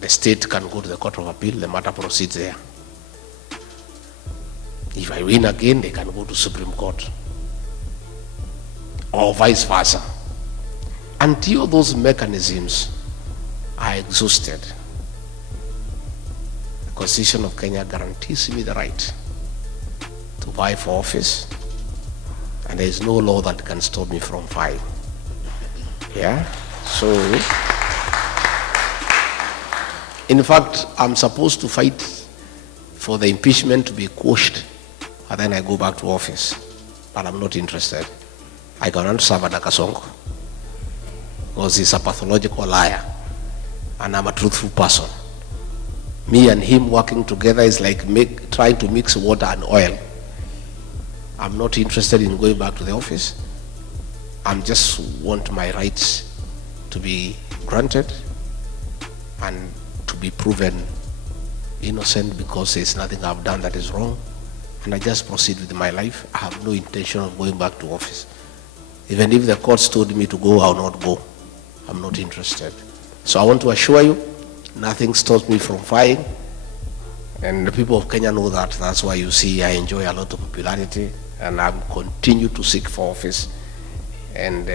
the state can go to the Court of Appeal, the matter proceeds there. If I win again, they can go to Supreme Court, or vice versa. Until those mechanisms are exhausted, the Constitution of Kenya guarantees me the right to vie for office, and there is no law that can stop me from vying. Yeah? So, in fact, I'm supposed to fight for the impeachment to be quashed, and then I go back to office. But I'm not interested. I cannot serve under Kasongo, because he's a pathological liar, and I'm a truthful person. Me and him working together is like trying to mix water and oil. I'm not interested in going back to the office. I just want my rights to be granted and to be proven innocent, because there's nothing I've done that is wrong. And I just proceed with my life. I have no intention of going back to office. Even if the courts told me to go, I'll not go. I'm not interested. So I want to assure you, nothing stops me from vying. And the people of Kenya know that. That's why you see I enjoy a lot of popularity, and I continue to seek for office. And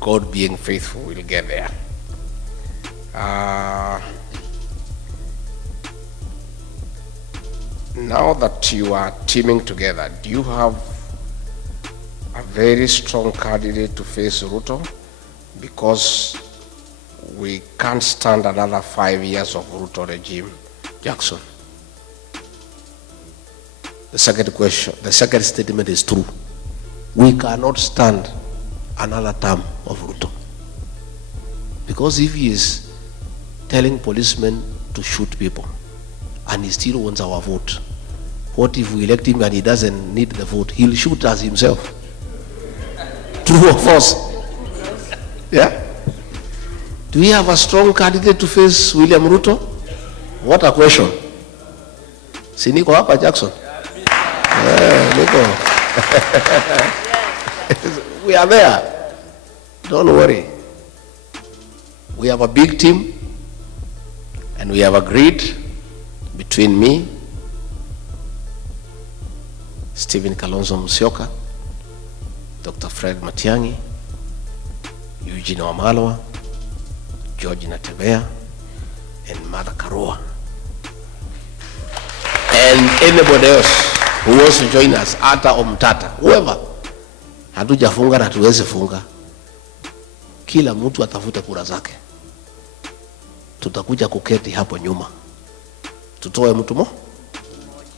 God being faithful, we'll get there. Now that you are teaming together, do you have a very strong candidate to face RUTO? Because we can't stand another 5 years of RUTO regime. Jackson. The second statement is true. We cannot stand another term of RUTO. Because if he is telling policemen to shoot people and he still wants our vote, what if we elect him and he doesn't need the vote? He'll shoot us himself. True or false? Yeah? Do we have a strong candidate to face William Ruto? What a question. Si niko hapa Jackson? Yeah, niko. We are there. Don't worry. We have a big team and we have agreed between me, Stephen Kalonzo Musyoka, Dr. Fred Matiang'i, Eugene Wamalwa, George Natebea, and Mother Karua. And anybody else who wants to join us, Ata or Mtata, whoever, hatujafunga na tuweze funga. Kila mtu atafute kura zake. Tutakuja kuketi hapo nyuma. Tutoe mtu mo?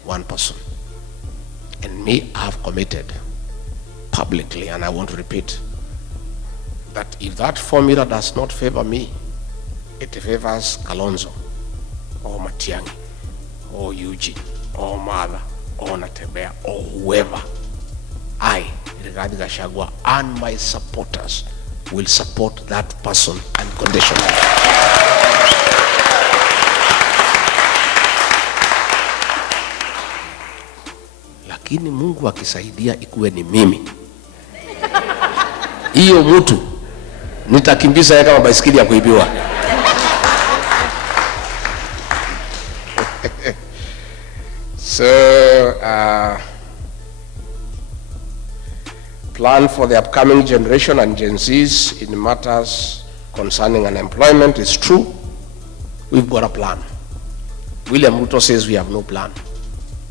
One person. And me, I have committed publicly, and I want to repeat, that if that formula does not favor me, it favors Kalonzo, or Matiang'i, or Eugene, or Mother, or Natebea, or whoever, I, Rigathi Gachagua, and my supporters will support that person unconditionally. Lakini Mungu akisaidia ikuwe ni mimi, hiyo mtu nitakimbiza yeye kama baisikeli ya kuibiwa. So plan for the upcoming generation and Gen Zs in matters concerning unemployment is true. We've got a plan. William Ruto says we have no plan.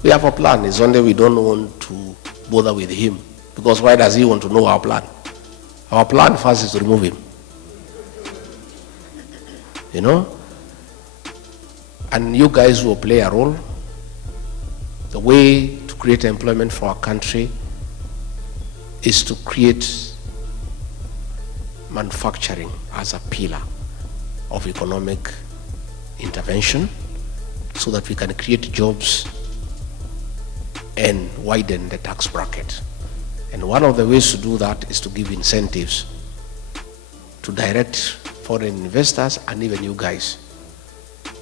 We have a plan. It's only we don't want to bother with him. Because why does he want to know our plan? Our plan first is to remove him. You know? And you guys will play a role. The way to create employment for our country is to create manufacturing as a pillar of economic intervention so that we can create jobs and widen the tax bracket. And one of the ways to do that is to give incentives to direct foreign investors and even you guys.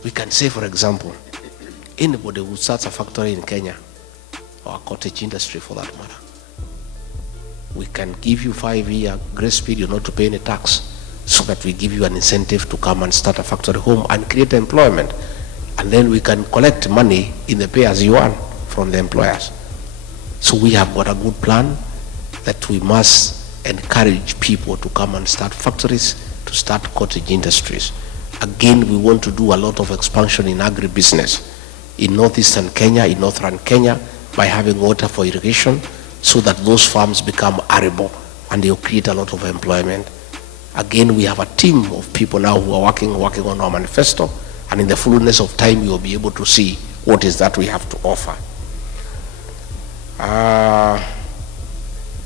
We can say, for example, anybody who starts a factory in Kenya, or a cottage industry for that matter, we can give you 5-year grace period not to pay any tax, so that we give you an incentive to come and start a factory home and create employment. And then we can collect money in the pay as you earn from the employers. So we have got a good plan that we must encourage people to come and start factories, to start cottage industries. Again, we want to do a lot of expansion in agribusiness in northeastern Kenya, in northern Kenya, by having water for irrigation, so that those farms become arable and they'll create a lot of employment. Again, we have a team of people now who are working on our manifesto, and in the fullness of time, you will be able to see what is that we have to offer.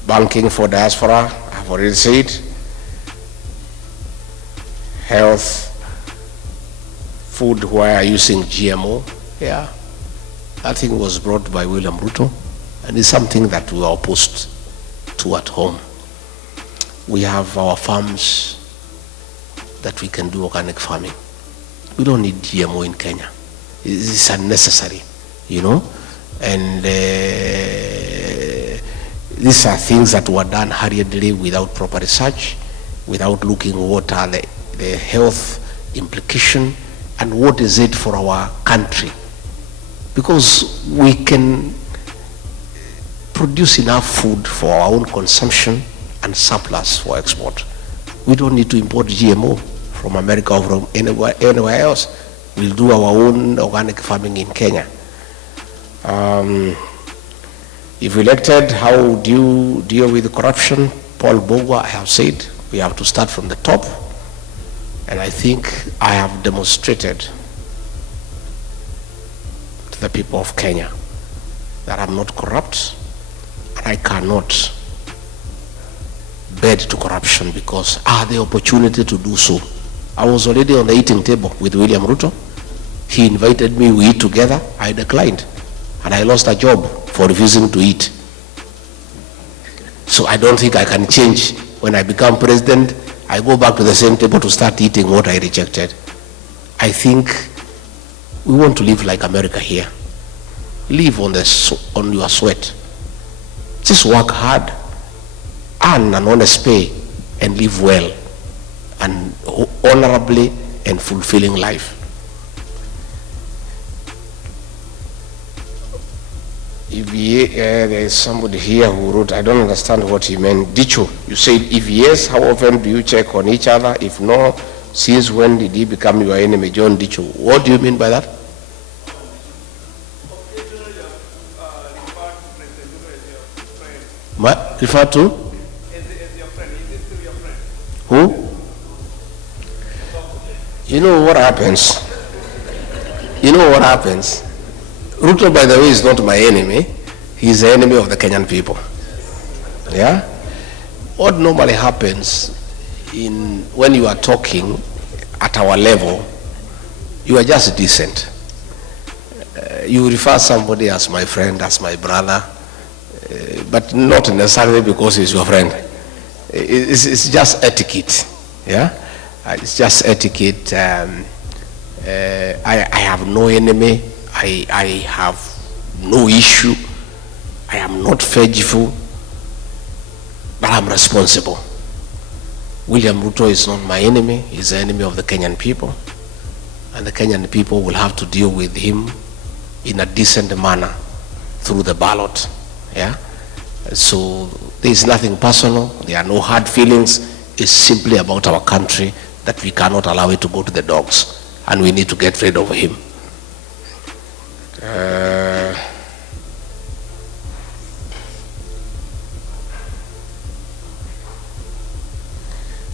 Banking for diaspora, I've already said. Health, food where using GMO, yeah. That thing was brought by William Ruto, and it's something that we are opposed to at home. We have our farms that we can do organic farming. We don't need GMO in Kenya. It's unnecessary, you know. And these are things that were done hurriedly without proper research, without looking what are the health implication and what is it for our country. Because we can produce enough food for our own consumption and surplus for export. We don't need to import GMO from America or from anywhere else. We'll do our own organic farming in Kenya. If elected, how do you deal with corruption? Paul Bogwa, I have said, we have to start from the top. And I think I have demonstrated to the people of Kenya that I'm not corrupt, and I cannot bed to corruption because I had the opportunity to do so. I was already on the eating table with William RUTO. He invited me, we eat together. I declined, and I lost a job for refusing to eat. So I don't think I can change. When I become president, I go back to the same table to start eating what I rejected. I think we want to live like America here. Live on your sweat. Just work hard, earn an honest pay, and live well and honorably and fulfilling life. There is somebody here who wrote, I don't understand what he meant. Dicho, you said, if yes, how often do you check on each other? If no, since when did he become your enemy? John Dicho. What do you mean by that? Refer to? As your friend. Is this still your friend? Who? You know what happens? Ruto, by the way, is not my enemy. He's the enemy of the Kenyan people. Yeah? What normally happens when you are talking at our level, you are just decent. You refer somebody as my friend, as my brother, but not necessarily because he's your friend. It's just etiquette. Yeah? It's just etiquette. I have no enemy. I have no issue. I am not vengeful, but I'm responsible. William RUTO is not my enemy. He's the enemy of the Kenyan people. And the Kenyan people will have to deal with him in a decent manner through the ballot. Yeah? So there is nothing personal. There are no hard feelings. It's simply about our country that we cannot allow it to go to the dogs. And we need to get rid of him.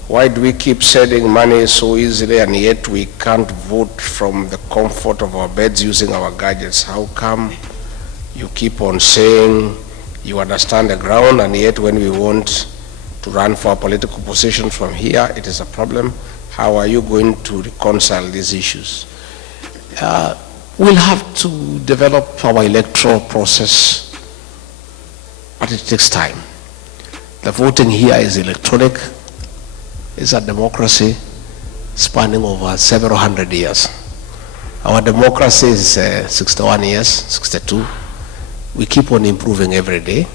Why do we keep sending money so easily and yet we can't vote from the comfort of our beds using our gadgets? How come you keep on saying you understand the ground and yet when we want to run for a political position from here, it is a problem? How are you going to reconcile these issues? We'll have to develop our electoral process, but it takes time. The voting here is electronic. It's a democracy spanning over several hundred years. Our democracy is 61 years, 62. We keep on improving every day.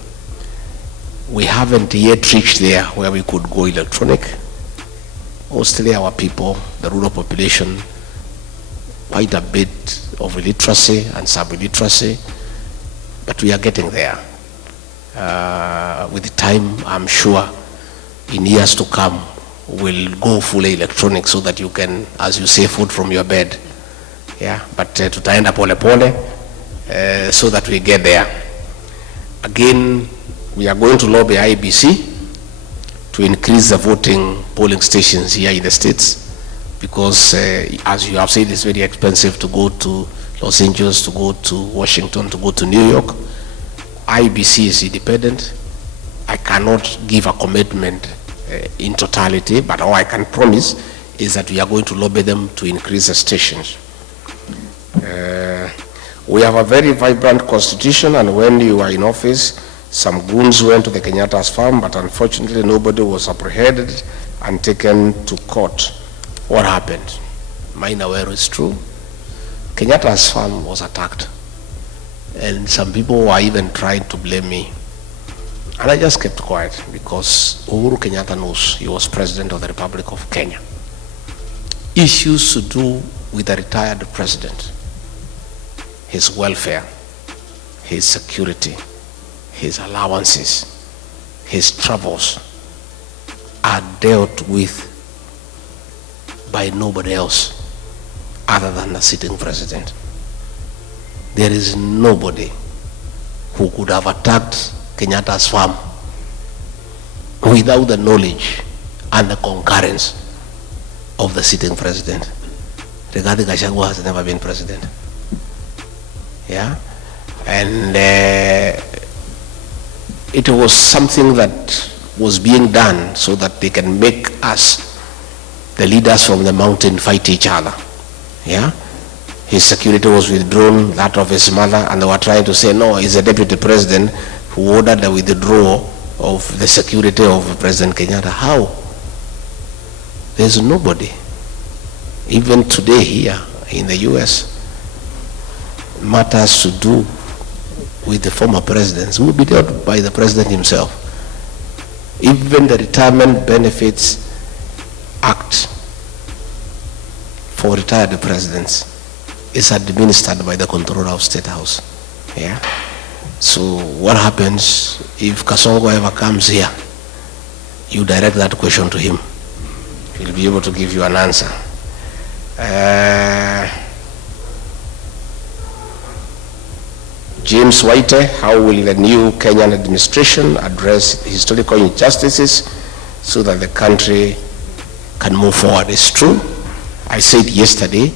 We haven't yet reached there where we could go electronic. Mostly our people, the rural population, quite a bit of illiteracy and sub-illiteracy, but we are getting there. With the time, I'm sure, in years to come, we'll go fully electronic so that you can, as you say, vote from your bed. Yeah, but tutaenda pole pole so that we get there. Again, we are going to lobby IBC to increase the voting polling stations here in the states because, as you have said, it's very expensive to go to Los Angeles, to go to Washington, to go to New York. IBC is independent. I cannot give a commitment in totality, but all I can promise is that we are going to lobby them to increase the stations. We have a very vibrant constitution, and when you were in office, some goons went to the Kenyatta's farm, but unfortunately nobody was apprehended and taken to court. What happened? Mainawero is true. Kenyatta's farm was attacked, and some people were even trying to blame me. And I just kept quiet because Uhuru Kenyatta knows he was president of the Republic of Kenya. Issues to do with a retired president, his welfare, his security, his allowances, his travels are dealt with by nobody else other than the sitting president. There is nobody who could have attacked Kenyatta's farm without the knowledge and the concurrence of the sitting president. Rigathi Gachagua has never been president. Yeah? And it was something that was being done so that they can make us, the leaders from the mountain, fight each other. Yeah? His security was withdrawn, that of his mother, and they were trying to say, no, he's a deputy president who ordered the withdrawal of the security of President Kenyatta. How? There's nobody. Even today here in the US, matters to do with the former presidents will be dealt by the president himself. Even the Retirement Benefits Act for retired presidents is administered by the controller of State House. Yeah. So what happens if Kasongo ever comes here? You direct that question to him. He'll be able to give you an answer. James Waite, how will the new Kenyan administration address historical injustices so that the country can move forward? It's true. I said yesterday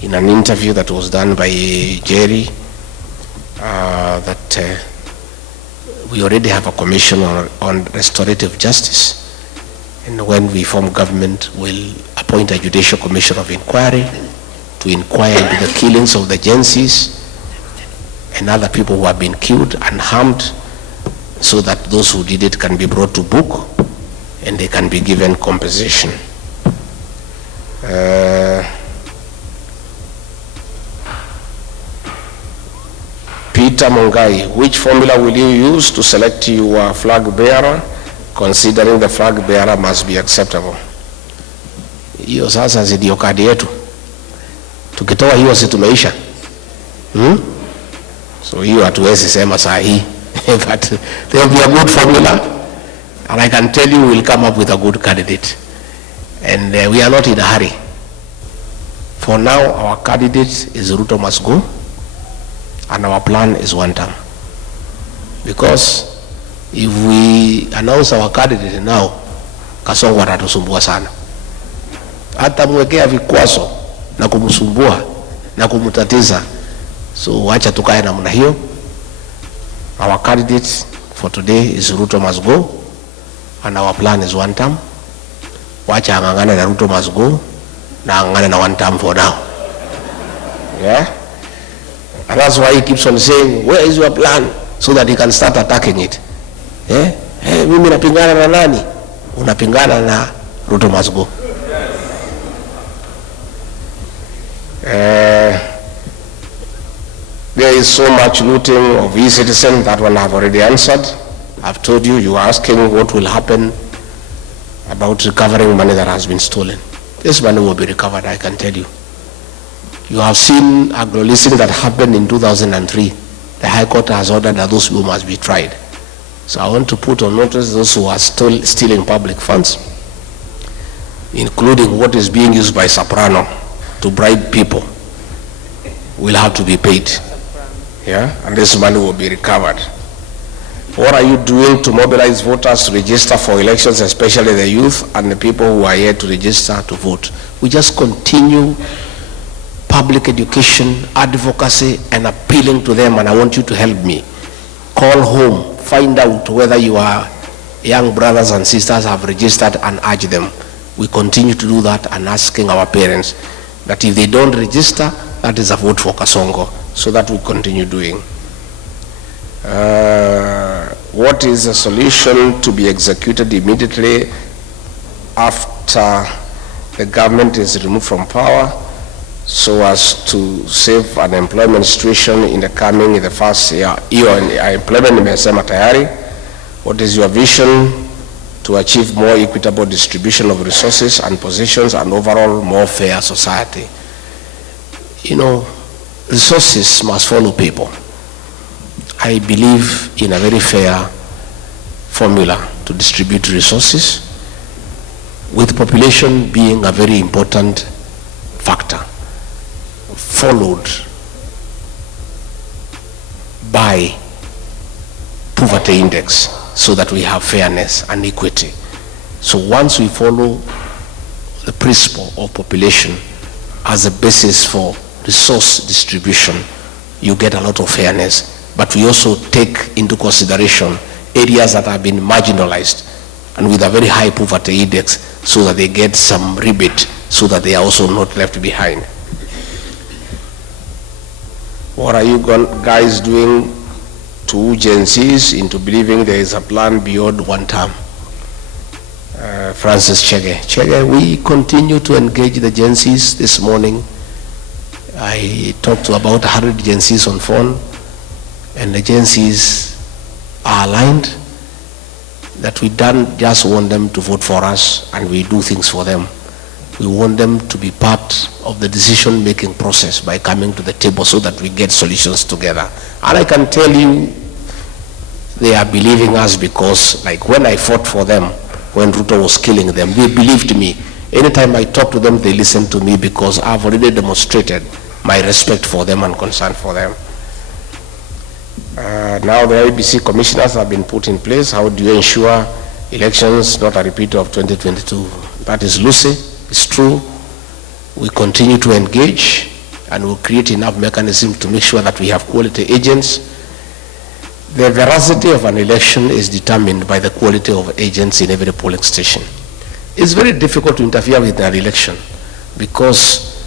in an interview that was done by Jerry that we already have a commission on restorative justice. And when we form government, we'll appoint a judicial commission of inquiry to inquire into the killings of the Gensis and other people who have been killed and harmed, so that those who did it can be brought to book and they can be given compensation. Peter Mungai, which formula will you use to select your flag bearer, considering the flag bearer must be acceptable? Hiyo sasa ndio kadi yetu. Tukitoa hiyo si tumeisha. So hiyo hatuwezi sema saa hii. But there will be a good formula, and I can tell you we'll come up with a good candidate. And we are not in a hurry. For now, our candidate is RUTO must go, and our plan is one term. Because if we announce our candidate now, Kasongo atatusumbua sana. Hata mwekea vikwazo na kumsumbua na kumutatiza. So wacha tukae namna hiyo. Our candidate for today is RUTO must go, and our plan is one term. Wacha angangane na RUTO must go na angangane na one term for now. Yeah? And that's why he keeps on saying, where is your plan? So that he can start attacking it. Yeah? Hey, mimi napingana na nani? Unapingana na RUTO must go. There is so much looting of e-citizens. That one I've already answered. I've told you, you are asking what will happen about recovering money that has been stolen. This money will be recovered, I can tell you. You have seen agro-leasing that happened in 2003. The High Court has ordered that those people must be tried. So I want to put on notice those who are still stealing public funds, including what is being used by Soprano to bribe people, will have to be paid. Yeah, and this money will be recovered. What are you doing to mobilize voters to register for elections, especially the youth and the people who are here to register to vote? We just continue public education, advocacy, and appealing to them, and I want you to help me. Call home, find out whether your young brothers and sisters have registered, and urge them. We continue to do that, and asking our parents that if they don't register, that is a vote for Kasongo. So that we continue doing. What is a solution to be executed immediately after the government is removed from power, so as to save an employment situation in the first year? Employment imesema tayari. What is your vision to achieve more equitable distribution of resources and positions and overall more fair society? You know, resources must follow people. I believe in a very fair formula to distribute resources. with population being a very important factor, followed by poverty index, so that we have fairness and equity. So once we follow the principle of population as a basis for resource distribution, you get a lot of fairness. But we also take into consideration areas that have been marginalized and with a very high poverty index, so that they get some rebate, so that they are also not left behind. What are you guys doing to Gen Zs into believing there is a plan beyond one term? Francis Chege, we continue to engage the Gen Zs. This morning I talked to about 100 Gen Zs on phone, and the Gen Zs are aligned that we don't just want them to vote for us and we do things for them. We want them to be part of the decision-making process by coming to the table, so that we get solutions together. And I can tell you, they are believing us, because like when I fought for them, when RUTO was killing them, they believed me. Anytime I talk to them, they listen to me, because I've already demonstrated my respect for them and concern for them. Now the IBC commissioners have been put in place. How do you ensure elections not a repeat of 2022? That is Lucy. It's true. We continue to engage, and we'll create enough mechanisms to make sure that we have quality agents. The veracity of an election is determined by the quality of agents in every polling station. It's very difficult to interfere with an election, because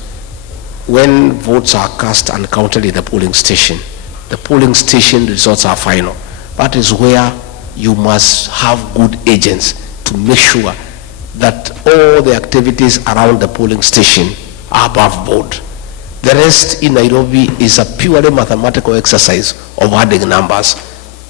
when votes are cast and counted in the polling station results are final. That is where you must have good agents to make sure that all the activities around the polling station are above board. The rest in Nairobi is a purely mathematical exercise of adding numbers,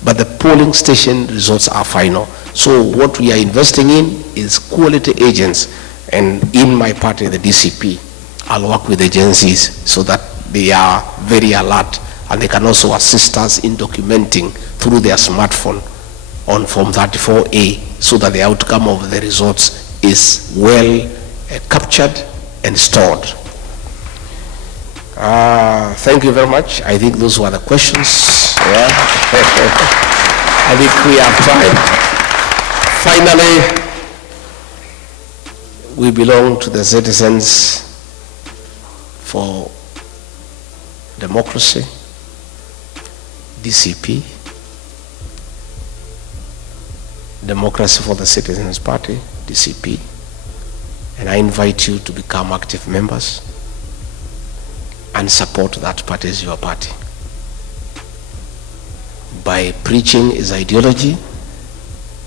but the polling station results are final. So what we are investing in is quality agents, and in my party, the DCP, I'll work with agencies so that they are very alert, and they can also assist us in documenting through their smartphone on Form 34A, so that the outcome of the results is well captured and stored. Thank you very much. I think those were the questions. Yeah. I think we have tried. Finally, we belong to the citizens for democracy, DCP, Democracy for the Citizens Party, DCP, and I invite you to become active members and support that party as your party by preaching its ideology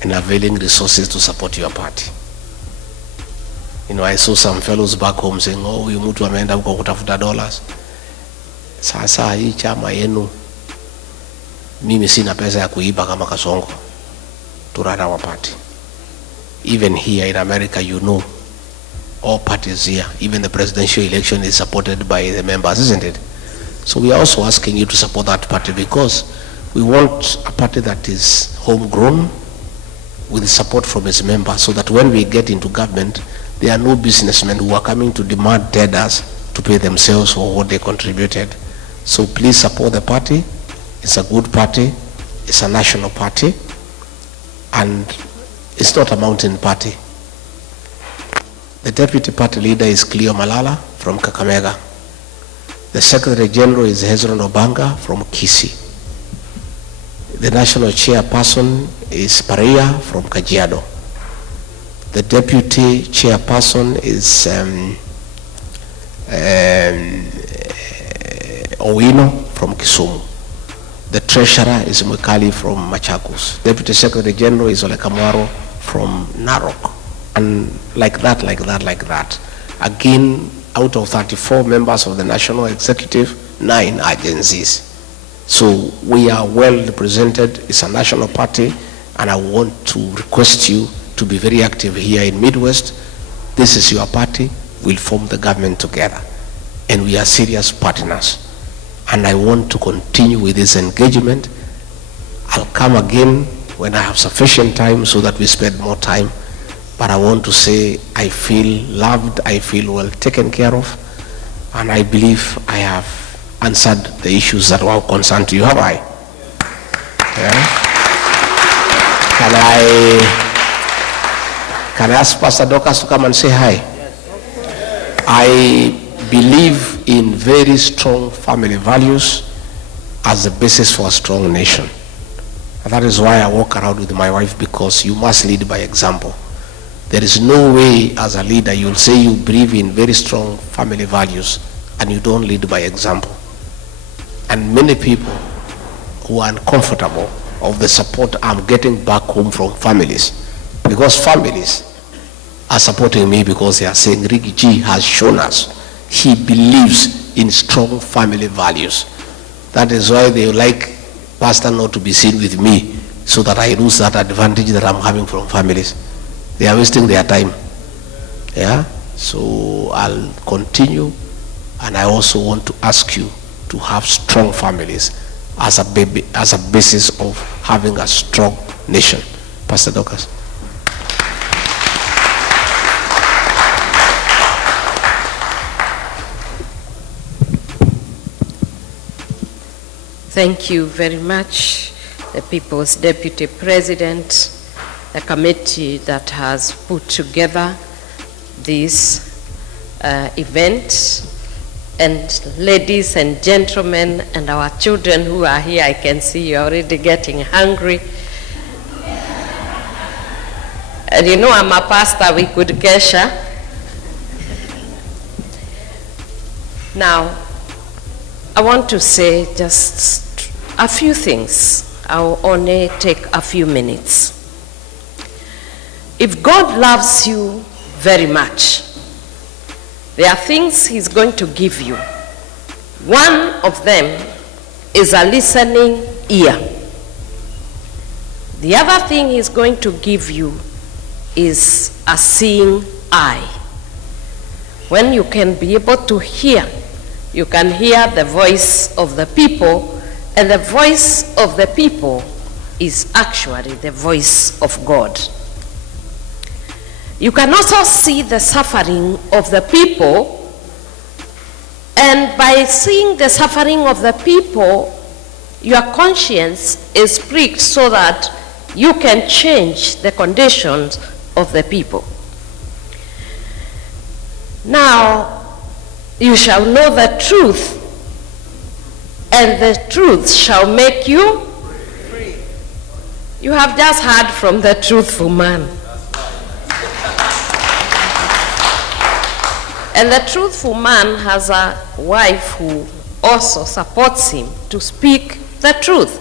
and availing resources to support your party. You know, I saw some fellows back home saying, oh, huyu mtu ameenda huko kutafuta dollars. Sasa hii chama yenu, mimi sina pesa ya kuiba kama Kasongo to run our party. Even here in America, you know, all parties here, even the presidential election is supported by the members, isn't it? So we are also asking you to support that party, because we want a party that is homegrown with support from its members, so that when we get into government, there are no businessmen who are coming to demand tenders to pay themselves for what they contributed. So please support the party. It's a good party. It's a national party. And it's not a mountain party. The deputy party leader is Cleo Malala from Kakamega. The secretary general is Hezron Obanga from Kisii. The national chairperson is Paria from Kajiado. The deputy chairperson is Owino from Kisumu. The treasurer is Mwekali from Machakos. Deputy secretary general is Ole Kamwaro from Narok. And like that. Again, out of 34 members of the national executive, 9 agencies. So we are well represented. It's a national party, and I want to request you to be very active here in Midwest. This is your party. We'll form the government together, and we are serious partners. And I want to continue with this engagement. I'll come again when I have sufficient time, so that we spend more time but I want to say I feel loved, I feel well taken care of, and I believe I have answered the issues that were concerned to you. Have I? Yeah? Can I ask Pastor Dorcas to come and say hi? I believe in very strong family values as the basis for a strong nation. And that is why I walk around with my wife, because you must lead by example. There is no way as a leader you'll say you believe in very strong family values and you don't lead by example. And many people who are uncomfortable of the support I'm getting back home from families, because families are supporting me because they are saying RIGGY has shown us he believes in strong family values. That is why they like pastor not to be seen with me, so that I lose that advantage that I'm having from families. They are wasting their time. Yeah? So I'll continue, and I also want to ask you to have strong families as a basis of having a strong nation. Pastor Dorcas. Thank you very much, the People's Deputy President, the committee that has put together this event, and ladies and gentlemen, and our children who are here. I can see you're already getting hungry. And you know, I'm a pastor, we could kesha. Now, I want to say just a few things. I'll only take a few minutes. If God loves you very much, there are things he's going to give you. One of them is a listening ear. The other thing he's going to give you is a seeing eye. When you can be able to hear, you can hear the voice of the people, and the voice of the people is actually the voice of God. You can also see the suffering of the people, and by seeing the suffering of the people, your conscience is pricked so that you can change the conditions of the people. Now, you shall know the truth, and the truth shall make you free. You have just heard from the truthful man. And the truthful man has a wife who also supports him to speak the truth.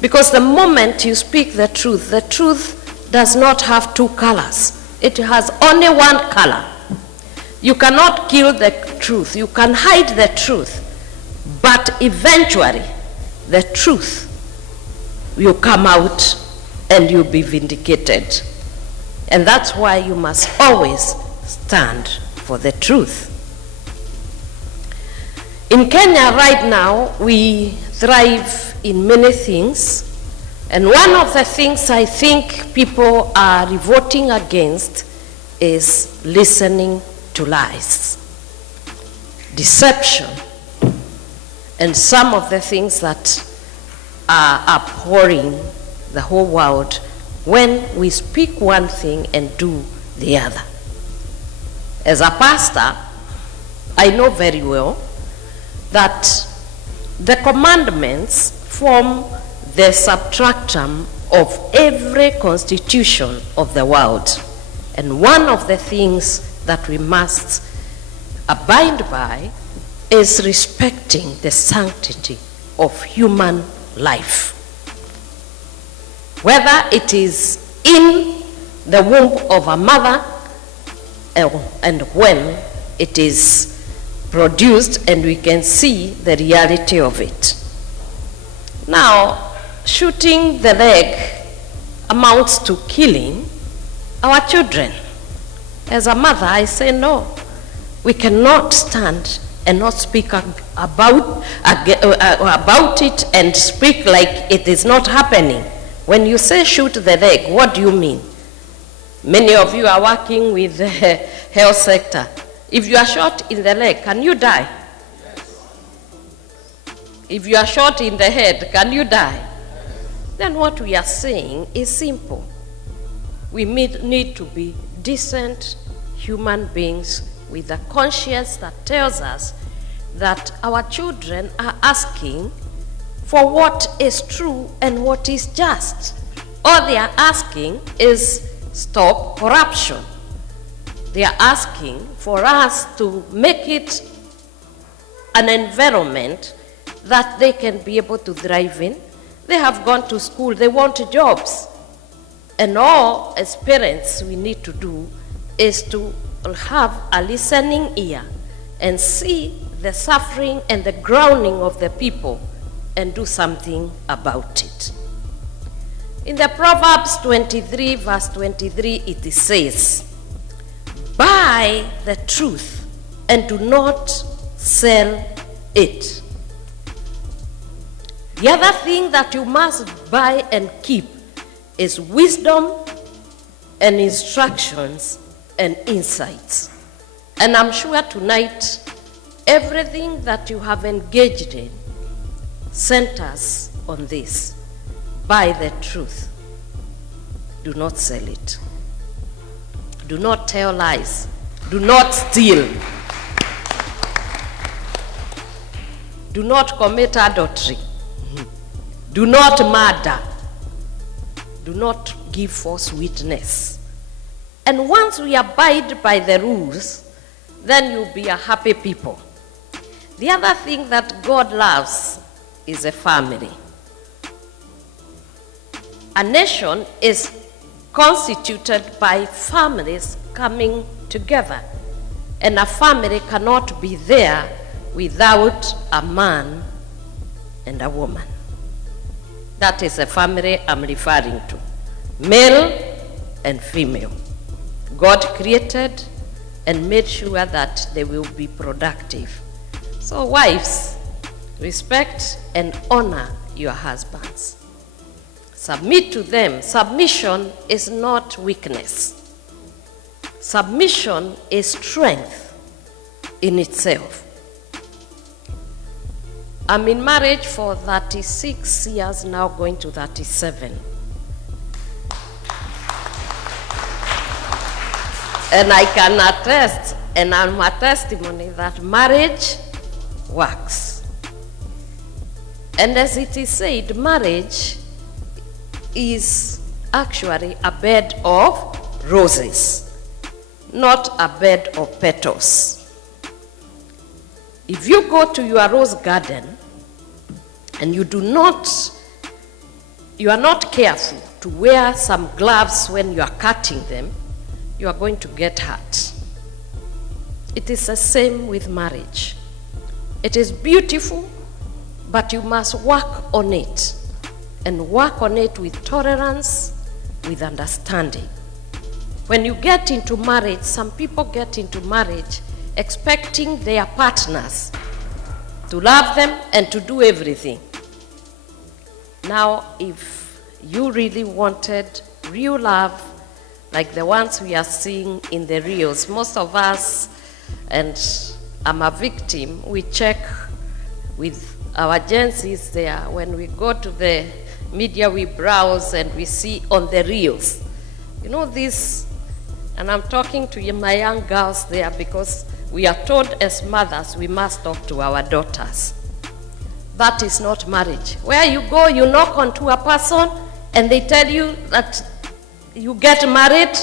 Because the moment you speak the truth does not have two colors. It has only one color. You cannot kill the truth. You can hide the truth. But eventually, the truth will come out and you'll be vindicated. And that's why you must always stand for the truth. In Kenya right now, we thrive in many things. And one of the things I think people are revolting against is listening to lies, deception, and some of the things that are abhorring the whole world when we speak one thing and do the other. As a pastor, I know very well that the commandments form the substratum of every constitution of the world. And one of the things that we must abide by is respecting the sanctity of human life. Whether it is in the womb of a mother and when it is produced, and we can see the reality of it. Now, shooting the leg amounts to killing our children. As a mother, I say no. We cannot stand and not speak about it and speak like it is not happening. When you say shoot the leg, what do you mean? Many of you are working with the health sector. If you are shot in the leg, can you die? If you are shot in the head, can you die? Then what we are saying is simple. We need to be decent human beings with a conscience that tells us that our children are asking for what is true and what is just. All they are asking is stop corruption. They are asking for us to make it an environment that they can be able to thrive in. They have gone to school, they want jobs. And all as parents we need to do is to have a listening ear and see the suffering and the groaning of the people and do something about it. In the Proverbs 23, verse 23, it says, buy the truth and do not sell it. The other thing that you must buy and keep is wisdom and instructions and insights. And I'm sure tonight, everything that you have engaged in centers on this. Buy the truth. Do not sell it. Do not tell lies. Do not steal. Do not commit adultery. Do not murder. Do not give false witness. And once we abide by the rules, then you'll be a happy people. The other thing that God loves is a family. A nation is constituted by families coming together. And a family cannot be there without a man and a woman. That is a family I'm referring to. Male and female. God created and made sure that they will be productive. So wives, respect and honor your husbands. Submit to them. Submission is not weakness. Submission is strength in itself. I'm in marriage for 36 years now, going to 37. And I can attest, and I'm a testimony that marriage works. And as it is said, marriage is actually a bed of roses, not a bed of petals. If you go to your rose garden and you are not careful to wear some gloves when you are cutting them, you are going to get hurt. It is the same with marriage. It is beautiful, but you must work on it, and work on it with tolerance, with understanding. When you get into marriage, some people get into marriage expecting their partners to love them and to do everything. Now, if you really wanted real love, like the ones we are seeing in the reels, most of us, and I'm a victim, we check with our agencies there. When we go to the media, we browse and we see on the reels. You know this, and I'm talking to my young girls there because we are told as mothers we must talk to our daughters. That is not marriage. Where you go, you knock onto a person and they tell you that you get married,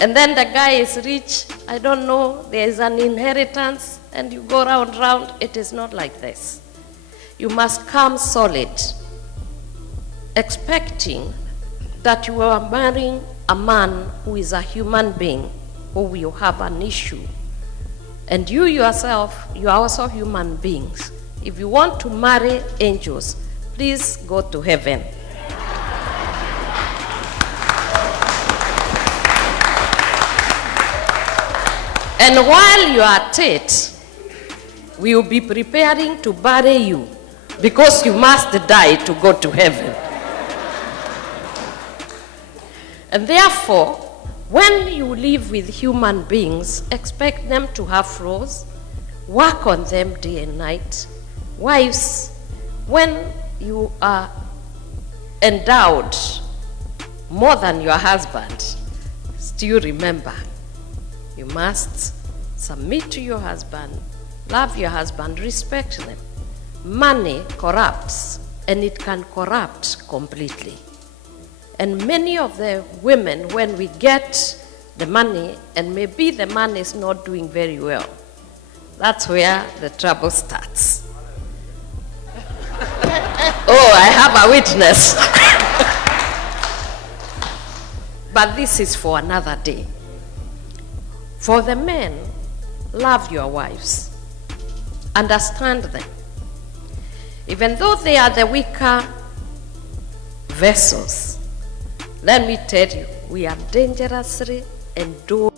and then the guy is rich, I don't know, there is an inheritance, and you go round. It is not like this. You must come solid, expecting that you are marrying a man who is a human being, who will have an issue. And you yourself, you are also human beings. If you want to marry angels, please go to heaven. And while you are at it, we will be preparing to bury you, because you must die to go to heaven. And therefore, when you live with human beings, expect them to have flaws, work on them day and night. Wives, when you are endowed more than your husband, still remember, you must submit to your husband, love your husband, respect them. Money corrupts, and it can corrupt completely. And many of the women, when we get the money, and maybe the man is not doing very well, that's where the trouble starts. Oh, I have a witness. But this is for another day. For the men, love your wives. Understand them. Even though they are the weaker vessels, let me tell you, we are dangerously endowed